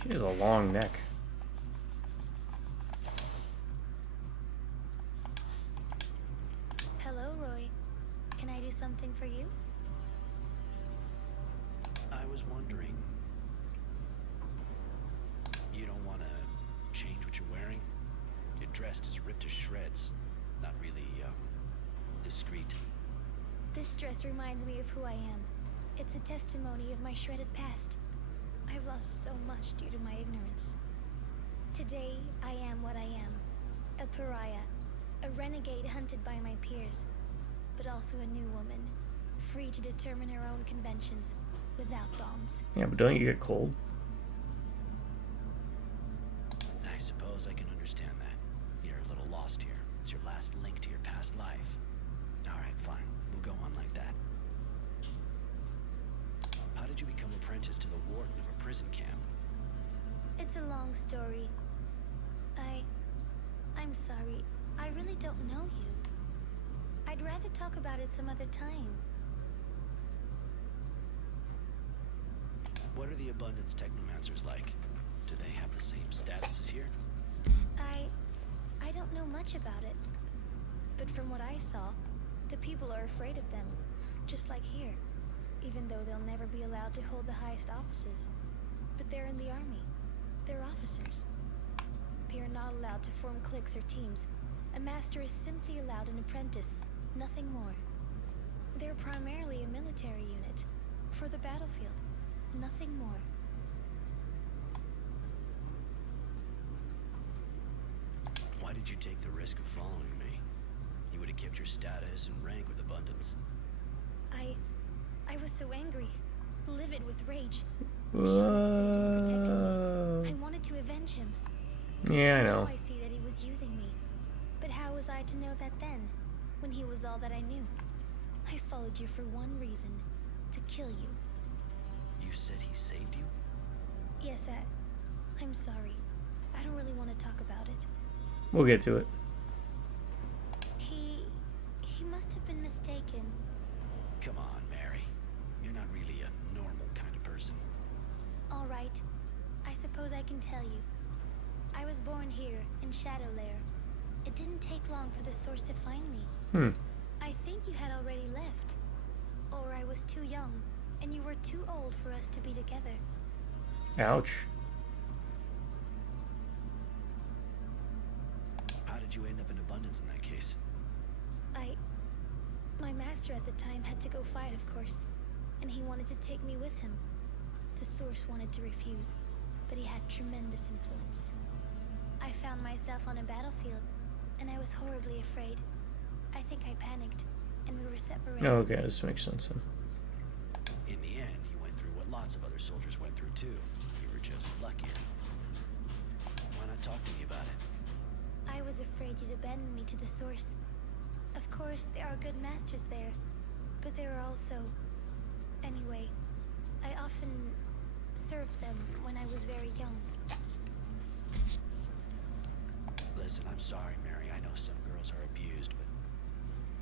She has a long neck. Hello, Roy. Can I do something for you? I was wondering. You don't want to change what you're wearing? Your dress is ripped to shreds. Not really, discreet. This dress reminds me of who I am. It's a testimony of my shredded past. I've lost so much due to my ignorance. Today, I am what I am. A pariah. A renegade hunted by my peers. But also a new woman. Free to determine her own conventions. Without bonds. Yeah, but don't you get cold? I suppose I can understand that. You're a little lost here. It's your last link to your past life. Alright, fine. We'll go on like that. How did you become apprenticed to the warden of a prison camp? It's a long story. I'm sorry. I really don't know you. I'd rather talk about it some other time. What are the Abundance Technomancers like? Do they have the same status as here? I don't know much about it. But from what I saw, the people are afraid of them. Just like here. Even though they'll never be allowed to hold the highest offices. But they're in the army. They're officers. They are not allowed to form cliques or teams. A master is simply allowed an apprentice, nothing more. They're primarily a military unit. For the battlefield. Nothing more. Why did you take the risk of following me? You would have kept your status and rank with Abundance. I was so angry. Livid with rage. Sean had saved and protected me. I wanted to avenge him. Yeah, I Now know. I see that he was using me. But how was I to know that then, when he was all that I knew? I followed you for one reason. To kill you. You said he saved you? Yes, I'm sorry. I don't really want to talk about it. We'll get to it. He must have been mistaken. Come on, Mary. You're not really a normal kind of person. All right. I suppose I can tell you. I was born here, in Shadowlair. It didn't take long for the source to find me. I think you had already left. Or I was too young, and you were too old for us to be together. Ouch. How did you end up in Abundance in that case? My master at the time had to go fight, of course, and he wanted to take me with him. The source wanted to refuse, but he had tremendous influence. I found myself on a battlefield, and I was horribly afraid. I think I panicked, and we were separated. Okay, this makes sense then. In the end, you went through what lots of other soldiers went through too. You were just luckier. Why not talk to me about it? I was afraid you'd abandon me to the source. Of course, there are good masters there, but there are also... Anyway, I often served them when I was very young. Listen, I'm sorry, Mary. I know some girls are abused, but...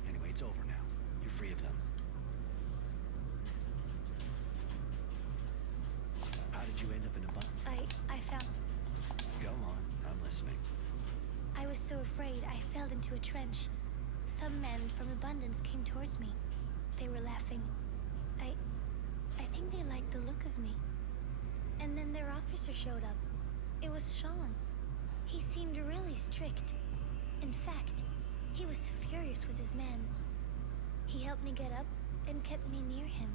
Anyway, it's over now. You're free of them. How did you end up in Abundance? I found... Go on. I'm listening. I was so afraid I fell into a trench. Some men from Abundance came towards me. They were laughing. I think they liked the look of me. And then their officer showed up. It was Sean. He seemed really strict. In fact, he was furious with his men. He helped me get up and kept me near him.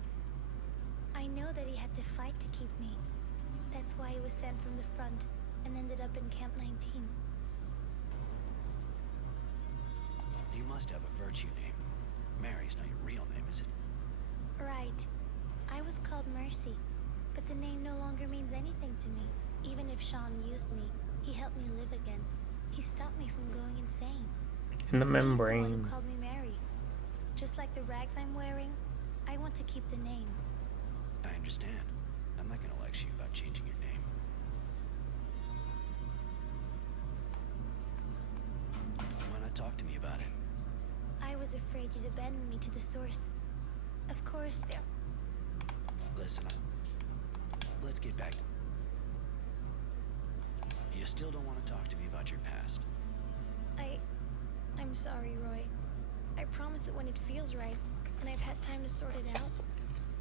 I know that he had to fight to keep me. That's why he was sent from the front and ended up in Camp 19. You must have a virtue name. Mary's not your real name, is it? Right. I was called Mercy, but the name no longer means anything to me. Even if Sean used me, he helped me live again. He stopped me from going insane. In the He's the one membrane. who called me Mary. Just like the rags I'm wearing, I want to keep the name. I understand. I'm not gonna lecture you about changing your name. Why not talk to me about it? I was afraid you'd abandon me to the source. Of course, there... Listen, let's get back to... You still don't want to talk to me about your past? I'm sorry, Roy. I promise that when it feels right, and I've had time to sort it out,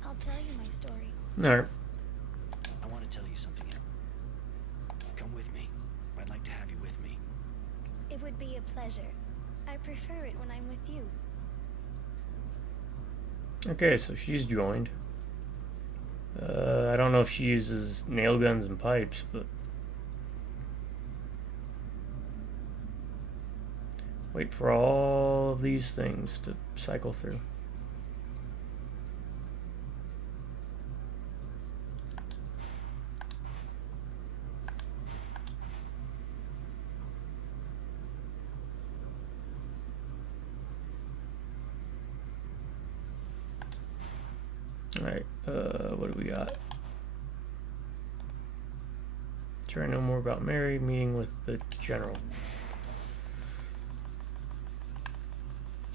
I'll tell you my story. Alright. I want to tell you something. Come with me. I'd like to have you with me. It would be a pleasure. I prefer it when I'm with you. Okay, so she's joined. I don't know if she uses nail guns and pipes, but... Wait for all of these things to cycle through. Alright, what do we got? Try to know more about Mary, meeting with the general.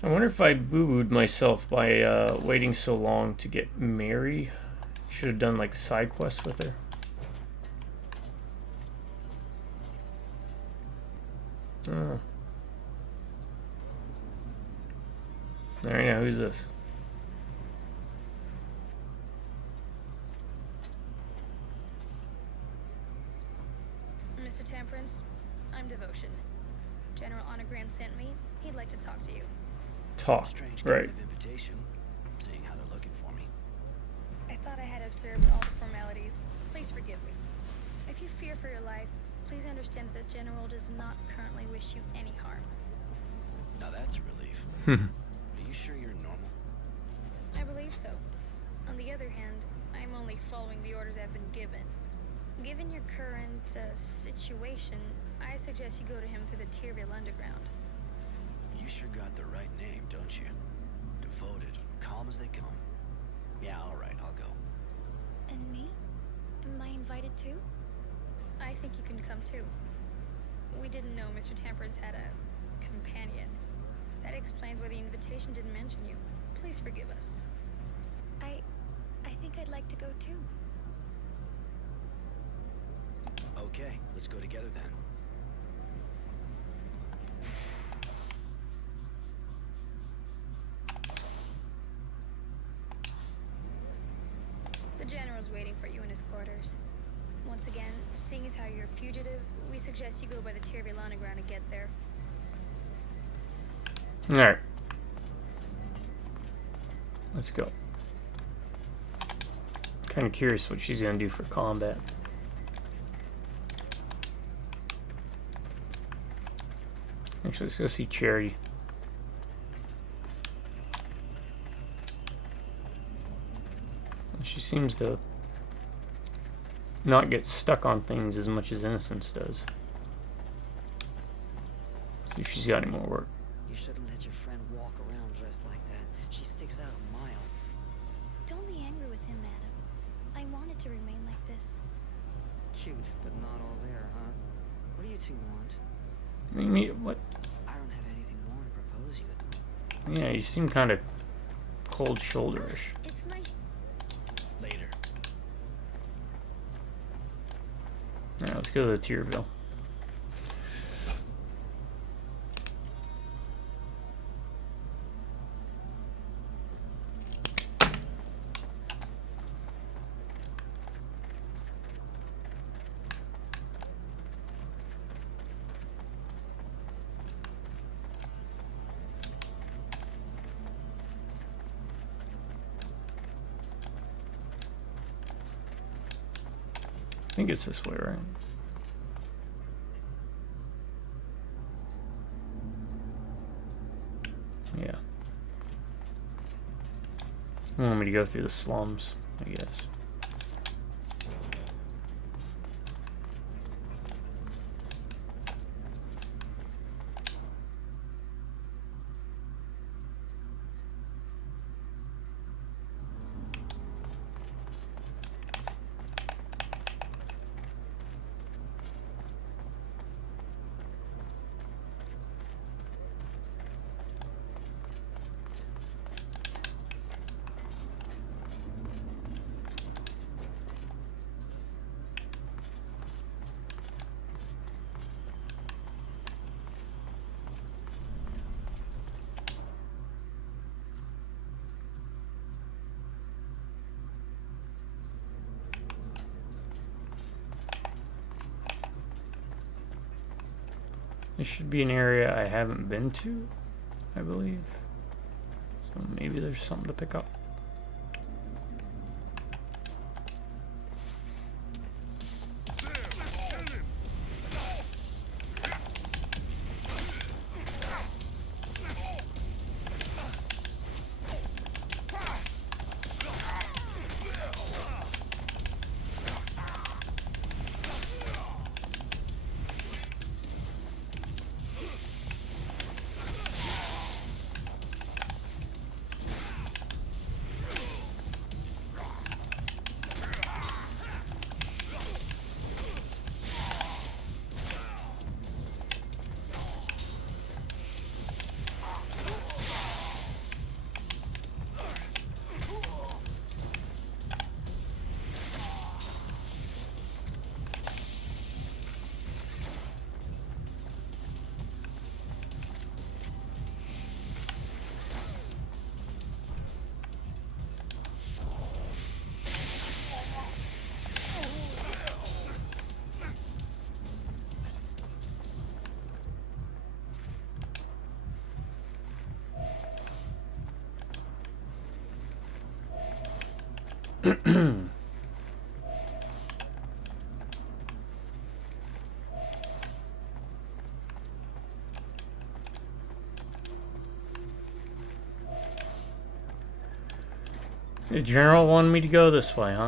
I wonder if I boo-booed myself by waiting so long to get Mary. Should have done like side quests with her. Oh. Alright, now who's this? Mr. Temperance, I'm Devotion. General Honorgrand sent me. He'd like to talk to you. talk. Strange kind Right. of invitation, seeing how they're looking for me. I thought I had observed all the formalities. Please forgive me. If you fear for your life, please understand that the General does not currently wish you any harm. Now that's a relief. Are you sure you're normal? I believe so. On the other hand, I'm only following the orders I've been given. Given your current situation, I suggest you go to him through the Tyrville Underground. You sure got the right name, don't you? Devoted, calm as they come. Yeah, alright, I'll go. And me? Am I invited too? I think you can come too. We didn't know Mr. Temperance had a companion. That explains why the invitation didn't mention you. Please forgive us. I think I'd like to go too. Okay, let's go together then. The General's waiting for you in his quarters. Once again, seeing as how you're a fugitive, we suggest you go by the Tyrville Underground and get there. Alright. Let's go. Kind of curious what she's going to do for combat. Actually, let's go see Charity. She seems to not get stuck on things as much as Innocence does. See if she's got any more work. You shouldn't let your friend walk around dressed like that. She sticks out a mile. Don't be angry with him, madam. I wanted to remain like this. Cute, but not all there, huh? What do you two want? I mean, what? I don't have anything more to propose you at the moment. Yeah, you seem kind of cold shoulderish. It's my... Later. Alright, let's go to the Tyrville. I think it's this way, right? Yeah. You want me to go through the slums, I guess. This should be an area I haven't been to, I believe. So maybe there's something to pick up. The general wanted me to go this way, huh?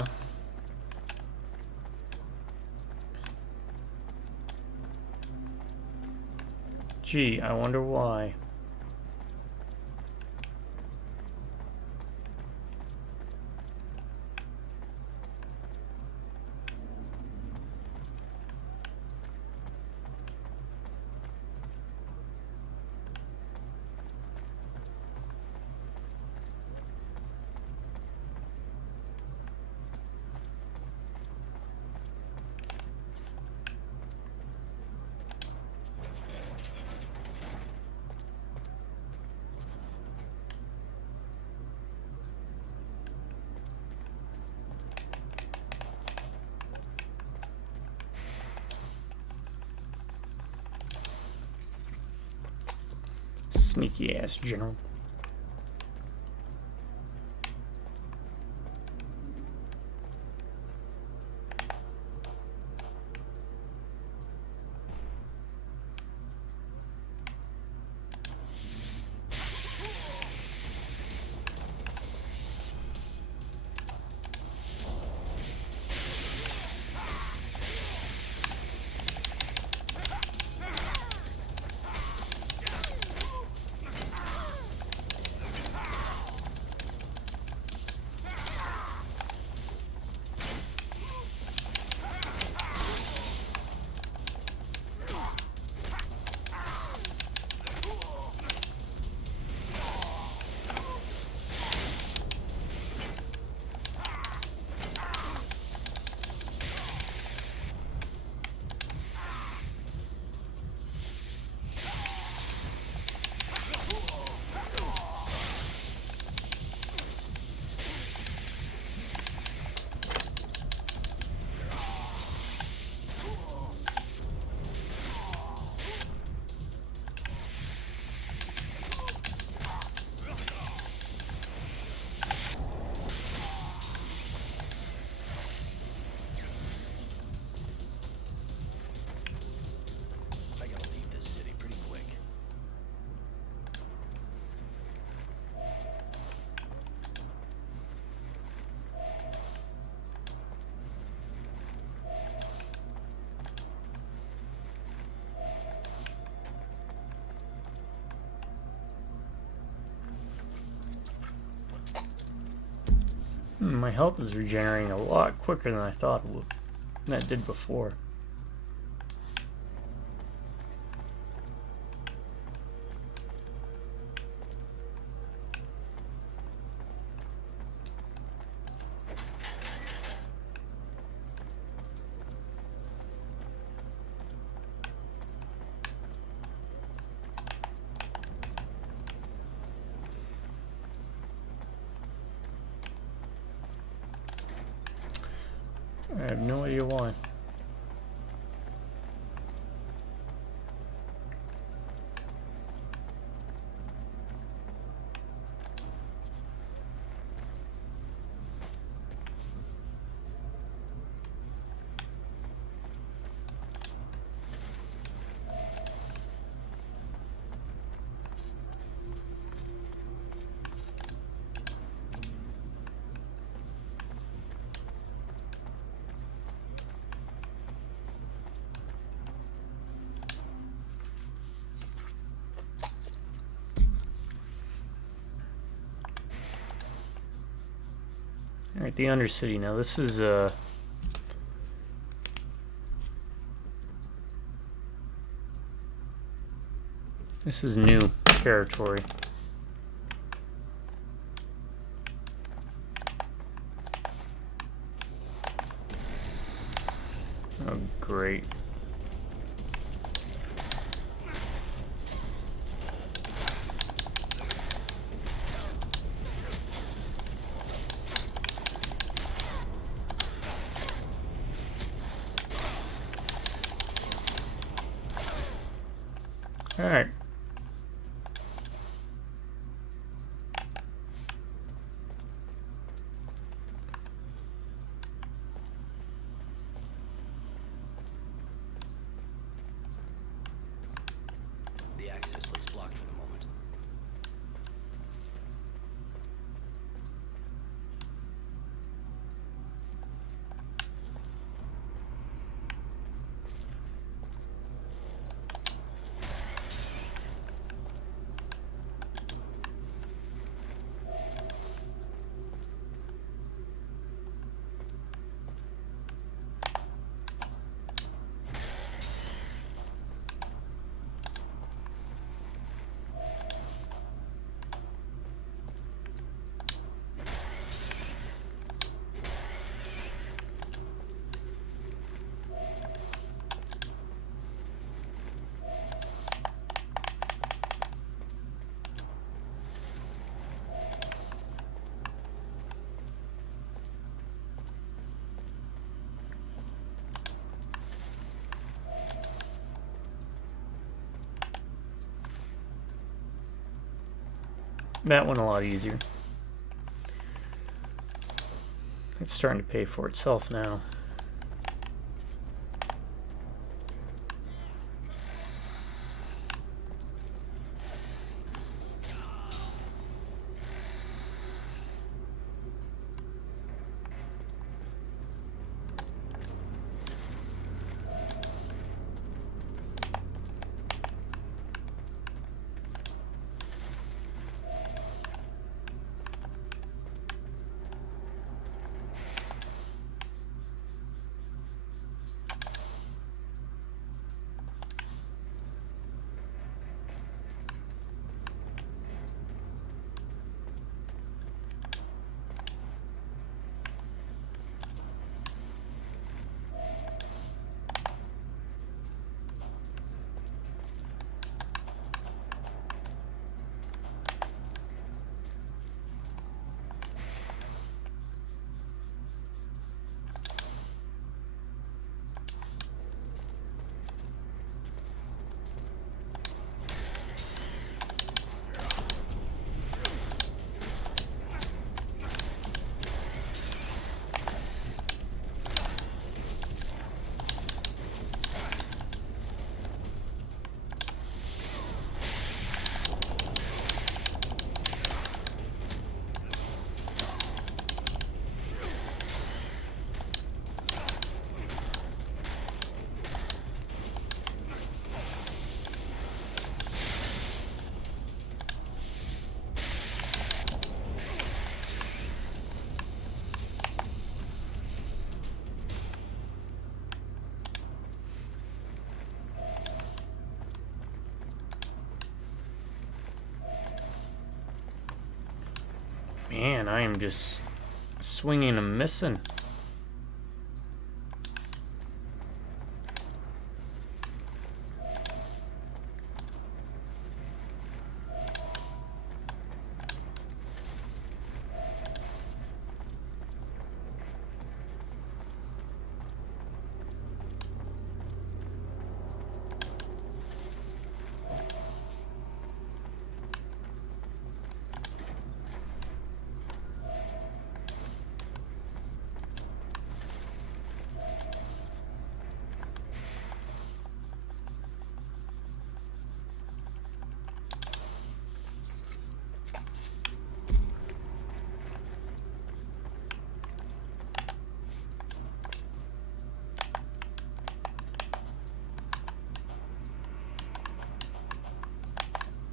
Gee, I wonder why. Sneaky ass general. I gotta leave this city pretty quick. My health is regenerating a lot quicker than I thought it would. Than it did before. I have no idea why. Alright, the Undercity. Now this is new territory. Oh, great. Alright. That went a lot easier. It's starting to pay for itself now. Man, I am just swinging and missing.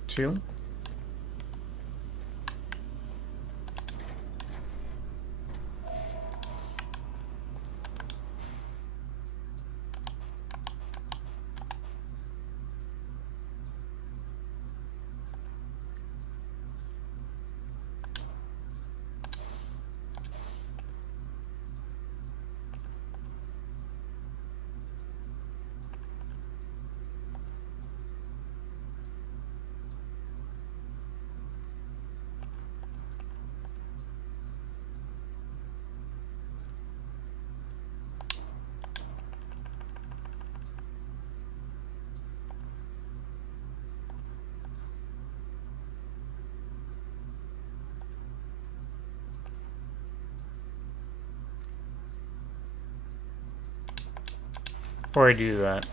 Two. Before I do that,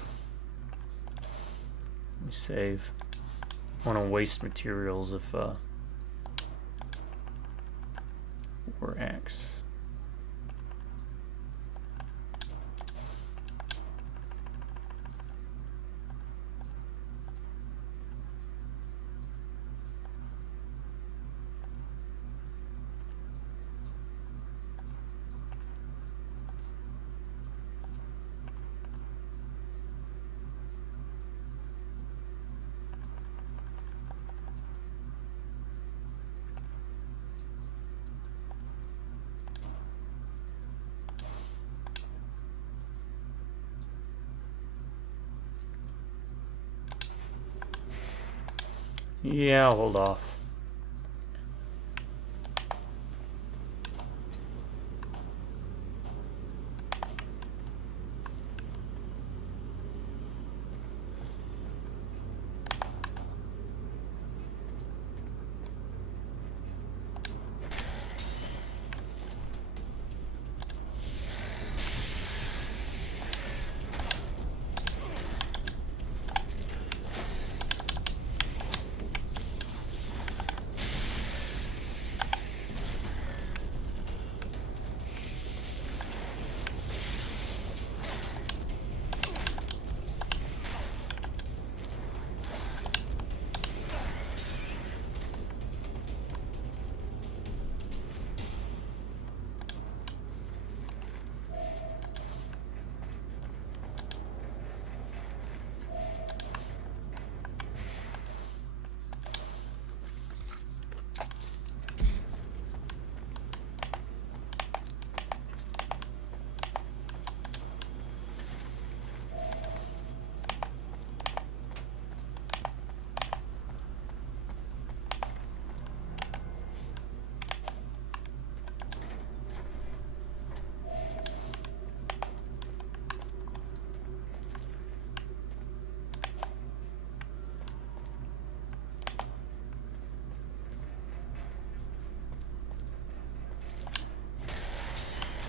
let me save. I want to waste materials if or X. Yeah, I'll hold off.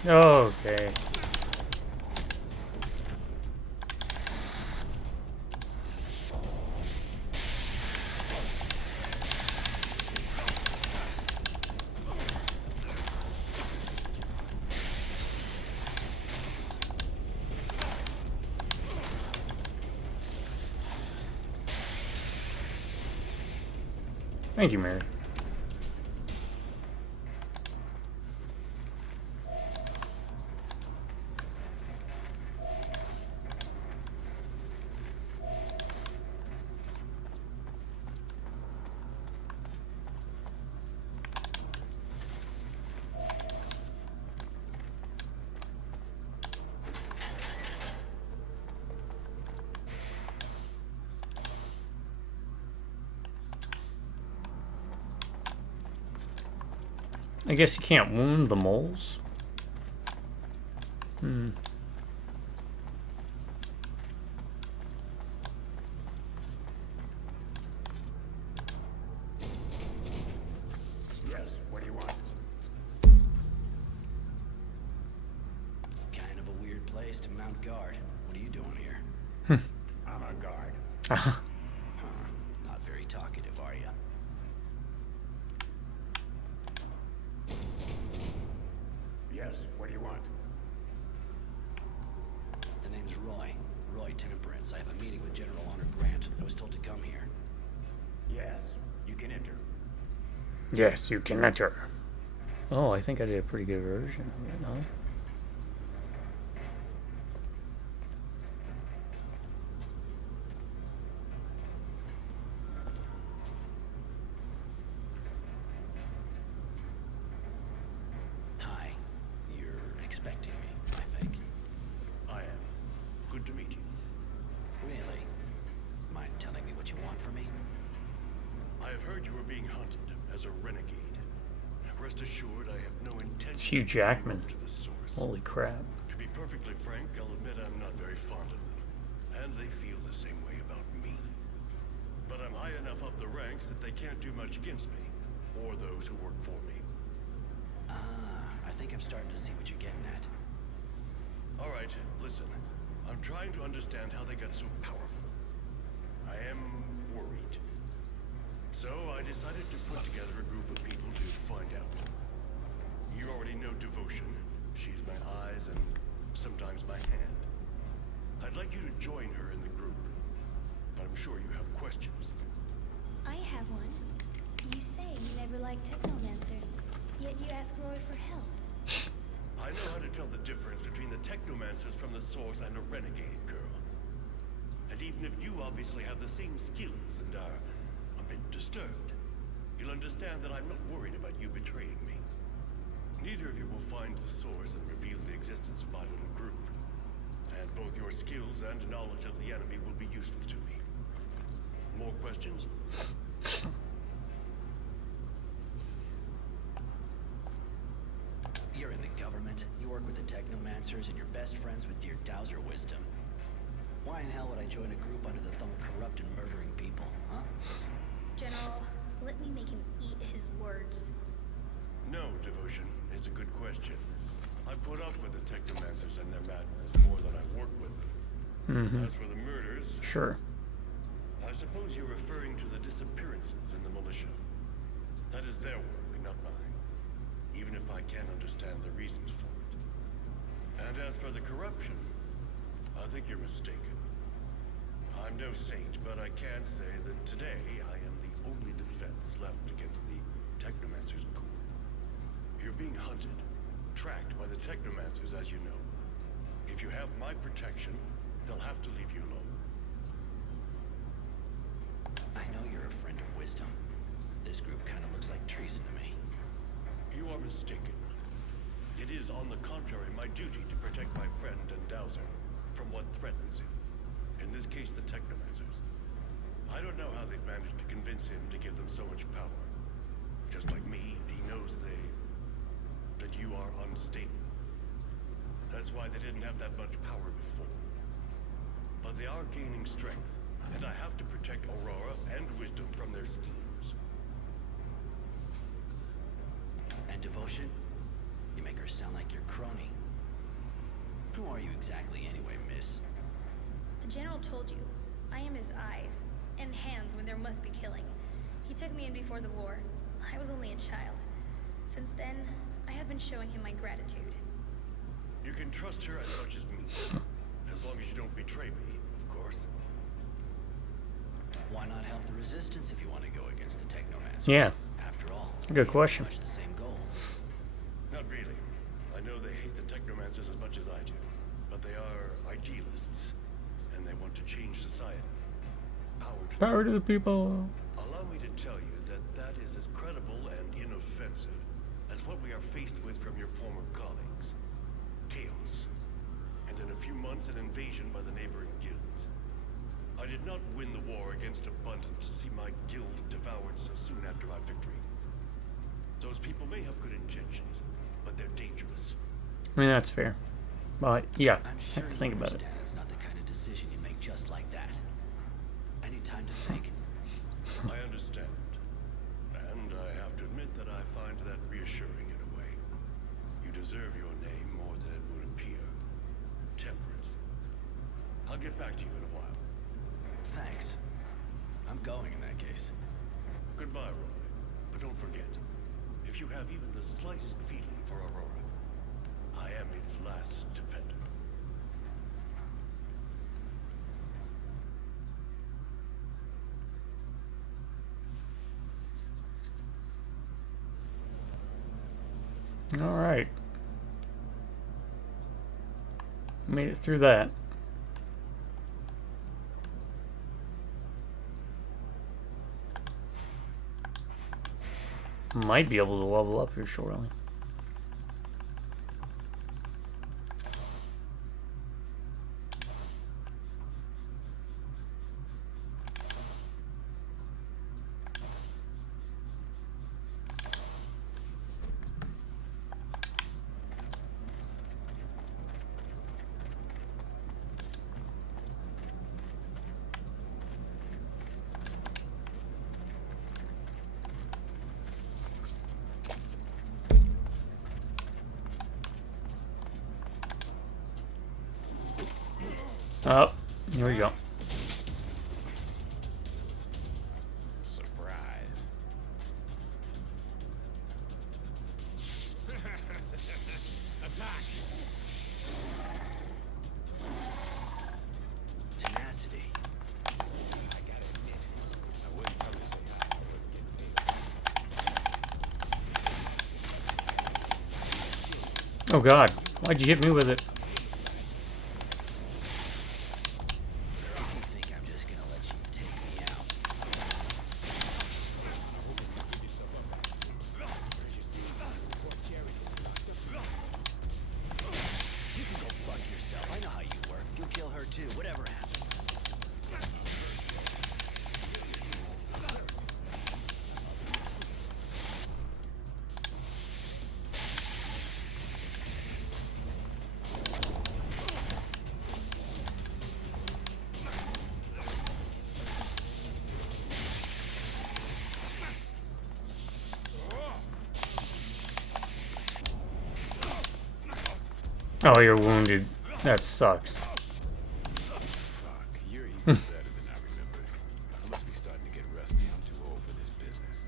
Okay. Thank you, Mary. I guess you can't wound the moles. Yes, what do you want? Kind of a weird place to mount guard. What are you doing here? I'm a guard. Huh. Not very talkative, are you? Yes, what do you want? The name's Roy. Roy Temperance. I have a meeting with General Honor Grant. I was told to come here. Yes, you can enter. Yes, you can enter. Oh, I think I did a pretty good version of it, huh? Hi. You're expecting me, I think. I am. Good to meet you. Really? Mind telling me what you want from me? I have heard you are being hunted as a renegade. Rest assured, I have no intention It's Hugh of giving you Jackman. up to the source. Holy crap. To be perfectly frank, I'll admit I'm not very fond of them, and they feel the same way about me. But I'm high enough up the ranks that they can't do much against me, or those who work for me. I think I'm starting to see what you're getting at. All right, listen. I'm trying to understand how they got so powerful. I am worried. So I decided to put together a group of people to find out. You already know Devotion. She's my eyes and sometimes my hand. I'd like you to join her in the group, but I'm sure you have questions. I have one. You say you never liked technomancers, yet you ask Roy for help. I know how to tell the difference between the technomancers from the source and a renegade girl. And even if you obviously have the same skills and are a bit disturbed, you'll understand that I'm not worried about you betraying me. Neither of you will find the source and reveal the existence of my little group. And both your skills and knowledge of the enemy will be useful to me. More questions? You're in the government, you work with the technomancers, and you're best friends with your Dowser wisdom. Why in hell would I join a group under the thumb of corrupt and murdering people, huh? General, let me make him eat his words. No, Devotion. It's a good question. I put up with the technomancers and their madness more than I work with them. As for the murders, Sure. I suppose you're referring to the disappearances in the militia. That is their work, not mine. Even if I can understand the reasons for it. And as for the corruption, I think you're mistaken. I'm no saint, but I can say that today I am the only defense left against the technomancers' coup. You're being hunted, tracked by the technomancers, as you know. If you have my protection, they'll have to leave you alone. I know you're a friend of wisdom. This group kind of looks like treason to me. You are mistaken. It is, on the contrary, my duty to protect my friend and Dowser from what threatens him. In this case, the technomancers. I don't know how they've managed to convince him to give them so much power. Just like me, he knows that you are unstable. That's why they didn't have that much power before. But they are gaining strength, and I have to protect Aurora and Wisdom from their schemes. And Devotion? You make her sound like your crony. Who are you exactly anyway, miss? The general told you, I am his eyes and hands when there must be killing. He took me in before the war. I was only a child. Since then, I have been showing him my gratitude. You can trust her as much as me. As long as you don't betray me, of course. Why not help the resistance if you want to go against the Technomancers? Yeah. After all, Good question. much the same goal. Not really. I know they hate the Technomancers as much as I do. But they are idealists. And they want to change society. Power to the people. Allow me to tell you that that is as credible and inoffensive as what we are faced with from your former colleagues. Chaos. And in a few months, an invasion by the neighboring guilds. I did not win the war against Abundant to see my guild devoured so soon after my victory. Those people may have good intentions, but they're dangerous. I mean, that's fair. But, yeah, I'm I sure have to think you about it. understand it's not the kind of decision you make just like that. I need time to think. I understand. And I have to admit that I find that reassuring in a way. You deserve your name more than it would appear. Temperance. I'll get back to you in a while. Thanks. I'm going in that case. Goodbye, Roy. But don't forget, if you have even the slightest feeling for Aurora, I am its last defender. All right. Made it through that. Might be able to level up here shortly. Oh, here we go. Surprise. Attack! Tenacity. I gotta admit, I wouldn't come to say hi if I wasn't getting paid. Oh God, why'd you hit me with it? If you think I'm just gonna let you take me out. Give yourself up, as you see, poor Cherry is locked up. You can go fuck yourself. I know how you work. You'll kill her too, whatever happens. Oh, you're wounded. That sucks. Fuck, you're even better than I remembered. I must be starting to get rusty. I'm too old for this business.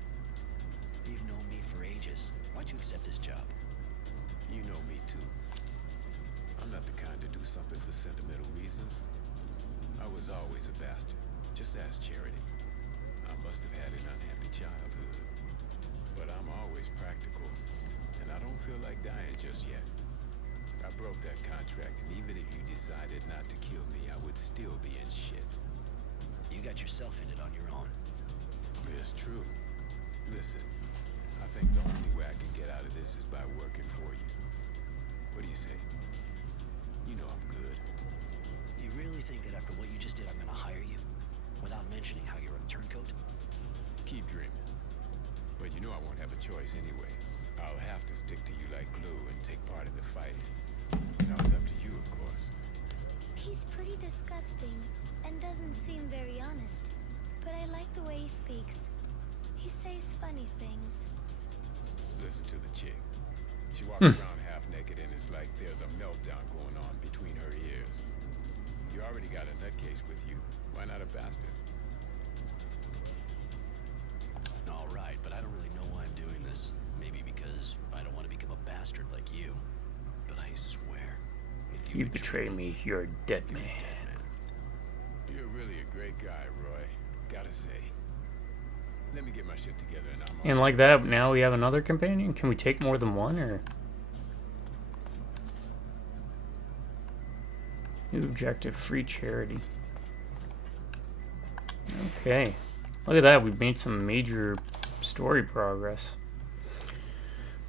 You've known me for ages. Why'd you accept this job? You know me too. I'm not the kind to do something for sentimental reasons. I was always a bastard. Just ask Charity. I must have had an unhappy childhood. But I'm always practical. And I don't feel like dying just yet. I broke that contract, and even if you decided not to kill me, I would still be in shit. You got yourself in it on your own. It's true. Listen, I think the only way I can get out of this is by working for you. What do you say? You know I'm good. You really think that after what you just did, I'm gonna hire you? Without mentioning how you're a turncoat? Keep dreaming. But you know I won't have a choice anyway. I'll have to stick to you like glue and take part in the fight. Now it's up to you, of course. He's pretty disgusting and doesn't seem very honest, but I like the way he speaks. He says funny things. Listen to the chick. She walks around half naked and it's like there's a meltdown going on between her ears. You already got a nutcase with you. Why not a bastard? All right, but I don't really know why I'm doing this. Maybe because I don't want to become a bastard like you. But I swear, if You betray me, you're a dead man. You're really a great guy, Roy. Gotta say. Let me get my shit together and I'm And like that, now we have another companion? Can we take more than one, or? New objective, free charity. Okay. Look at that, we've made some major story progress.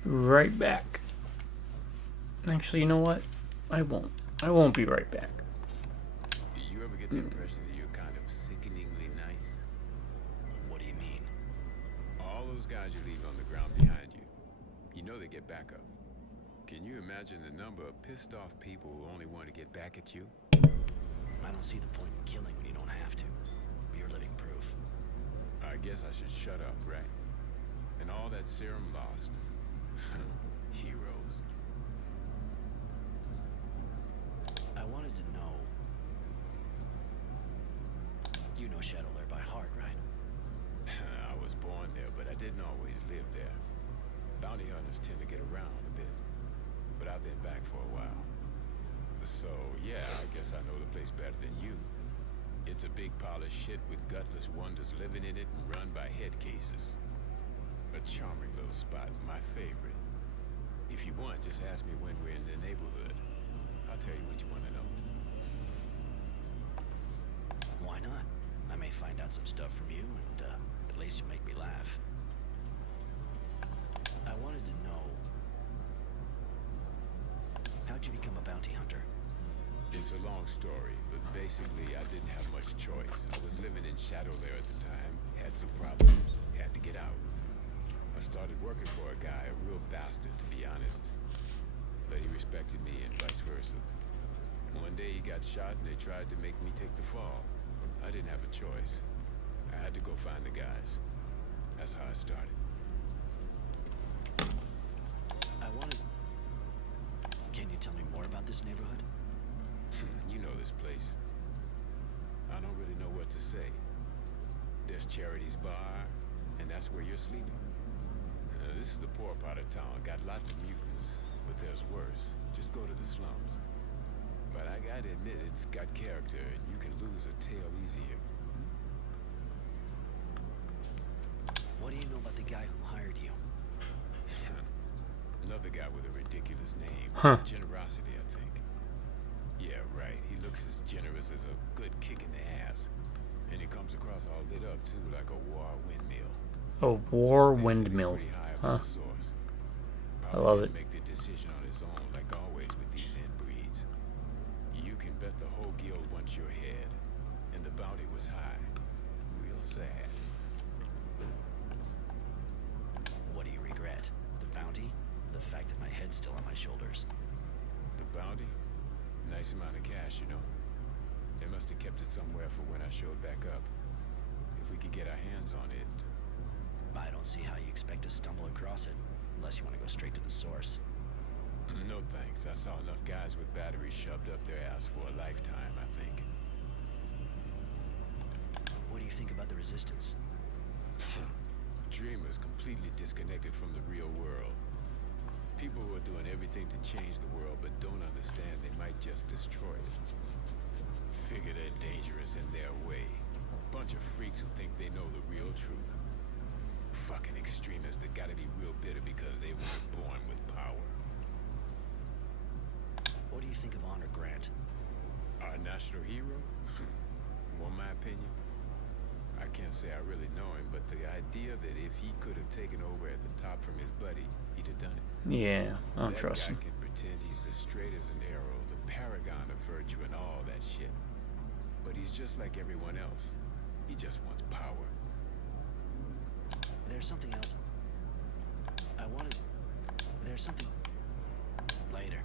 Right back. Actually, you know what? I won't. I won't be right back. You ever get the impression that you're kind of sickeningly nice? What do you mean? All those guys you leave on the ground behind you, you know they get back up. Can you imagine the number of pissed off people who only want to get back at you? I don't see the point in killing when you don't have to. You're living proof. I guess I should shut up, right? And all that serum lost. Heroes. I wanted to know... You know Shadowlair by heart, right? I was born there, but I didn't always live there. Bounty hunters tend to get around a bit. But I've been back for a while. So, yeah, I guess I know the place better than you. It's a big pile of shit with gutless wonders living in it and run by head cases. A charming little spot, my favorite. If you want, just ask me when we're in the neighborhood. I'll tell you what you want to know. Why not? I may find out some stuff from you, and at least you'll make me laugh. I wanted to know... How'd you become a bounty hunter? It's a long story, but basically I didn't have much choice. I was living in Shadowlair at the time, had some problems, had to get out. I started working for a guy, a real bastard to be honest. But he respected me and vice versa. One day he got shot and they tried to make me take the fall. I didn't have a choice. I had to go find the guys. That's how I started. I wanted... Can you tell me more about this neighborhood? You know this place. I don't really know what to say. There's Charity's bar, and that's where you're sleeping. This is the poor part of town. Got lots of mutants, but there's worse. Just go to the slums. But I gotta admit, it's got character, and you can lose a tail easier. What do you know about the guy who hired you? Another guy with a ridiculous name. Generosity, I think. Yeah, right. He looks as generous as a good kick in the ass. And he comes across all lit up, too, like a war windmill. A war windmill. Huh. I love it. Make the decision on his own, like always with these inbreeds. You can bet the whole guild wants your head. And the bounty was high. Real sad. What do you regret? The bounty? The fact that my head's still on my shoulders? The bounty? Nice amount of cash, you know. They must have kept it somewhere for when I showed back up. If we could get our hands on it. I don't see how you expect to stumble across it, unless you want to go straight to the source. No thanks. I saw enough guys with batteries shoved up their ass for a lifetime, I think. What do you think about the Resistance? Dreamers completely disconnected from the real world. People who are doing everything to change the world but don't understand they might just destroy it. Figure they're dangerous in their way. Bunch of freaks who think they know the real truth. Fucking extremists that gotta be real bitter because they weren't born with power. What do you think of Honor Grant? Our national hero? Want my opinion? I can't say I really know him, but the idea that if he could have taken over at the top from his buddy, he'd have done it. Yeah, I don't trust him. That guy can pretend he's as straight as an arrow, the paragon of virtue and all that shit. But he's just like everyone else. He just wants power. There's something else. There's something... Later.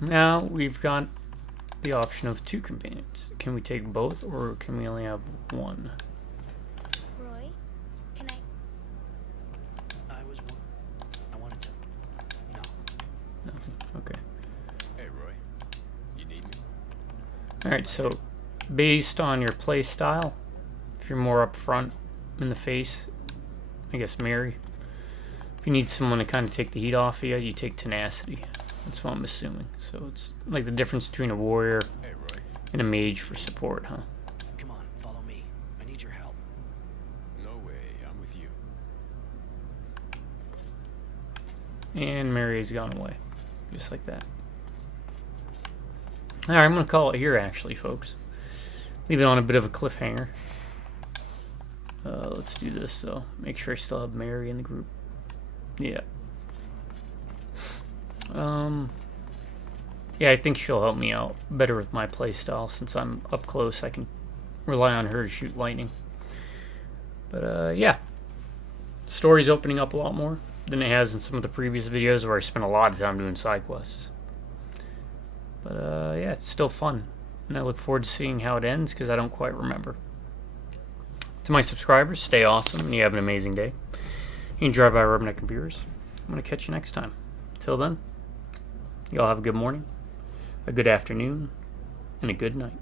Now we've got the option of 2 companions. Can we take both, or can we only have one? Roy, can I... Alright, so based on your play style, if you're more up front in the face, I guess Mary. If you need someone to kind of take the heat off of you, you take Tenacity. That's what I'm assuming. So it's like the difference between a warrior and a mage for support, huh? Come on, follow me. I need your help. No way, I'm with you. And Mary's gone away. Just like that. Alright, I'm going to call it here, actually, folks. Leave it on a bit of a cliffhanger. Let's do this, though. Make sure I still have Mary in the group. Yeah. Yeah, I think she'll help me out better with my playstyle. Since I'm up close, I can rely on her to shoot lightning. But, yeah. The story's opening up a lot more than it has in some of the previous videos where I spent a lot of time doing side quests. But, yeah, it's still fun. And I look forward to seeing how it ends, because I don't quite remember. To my subscribers, stay awesome, and you have an amazing day. You can drive by Rubberneck Computers. I'm going to catch you next time. Till then, you all have a good morning, a good afternoon, and a good night.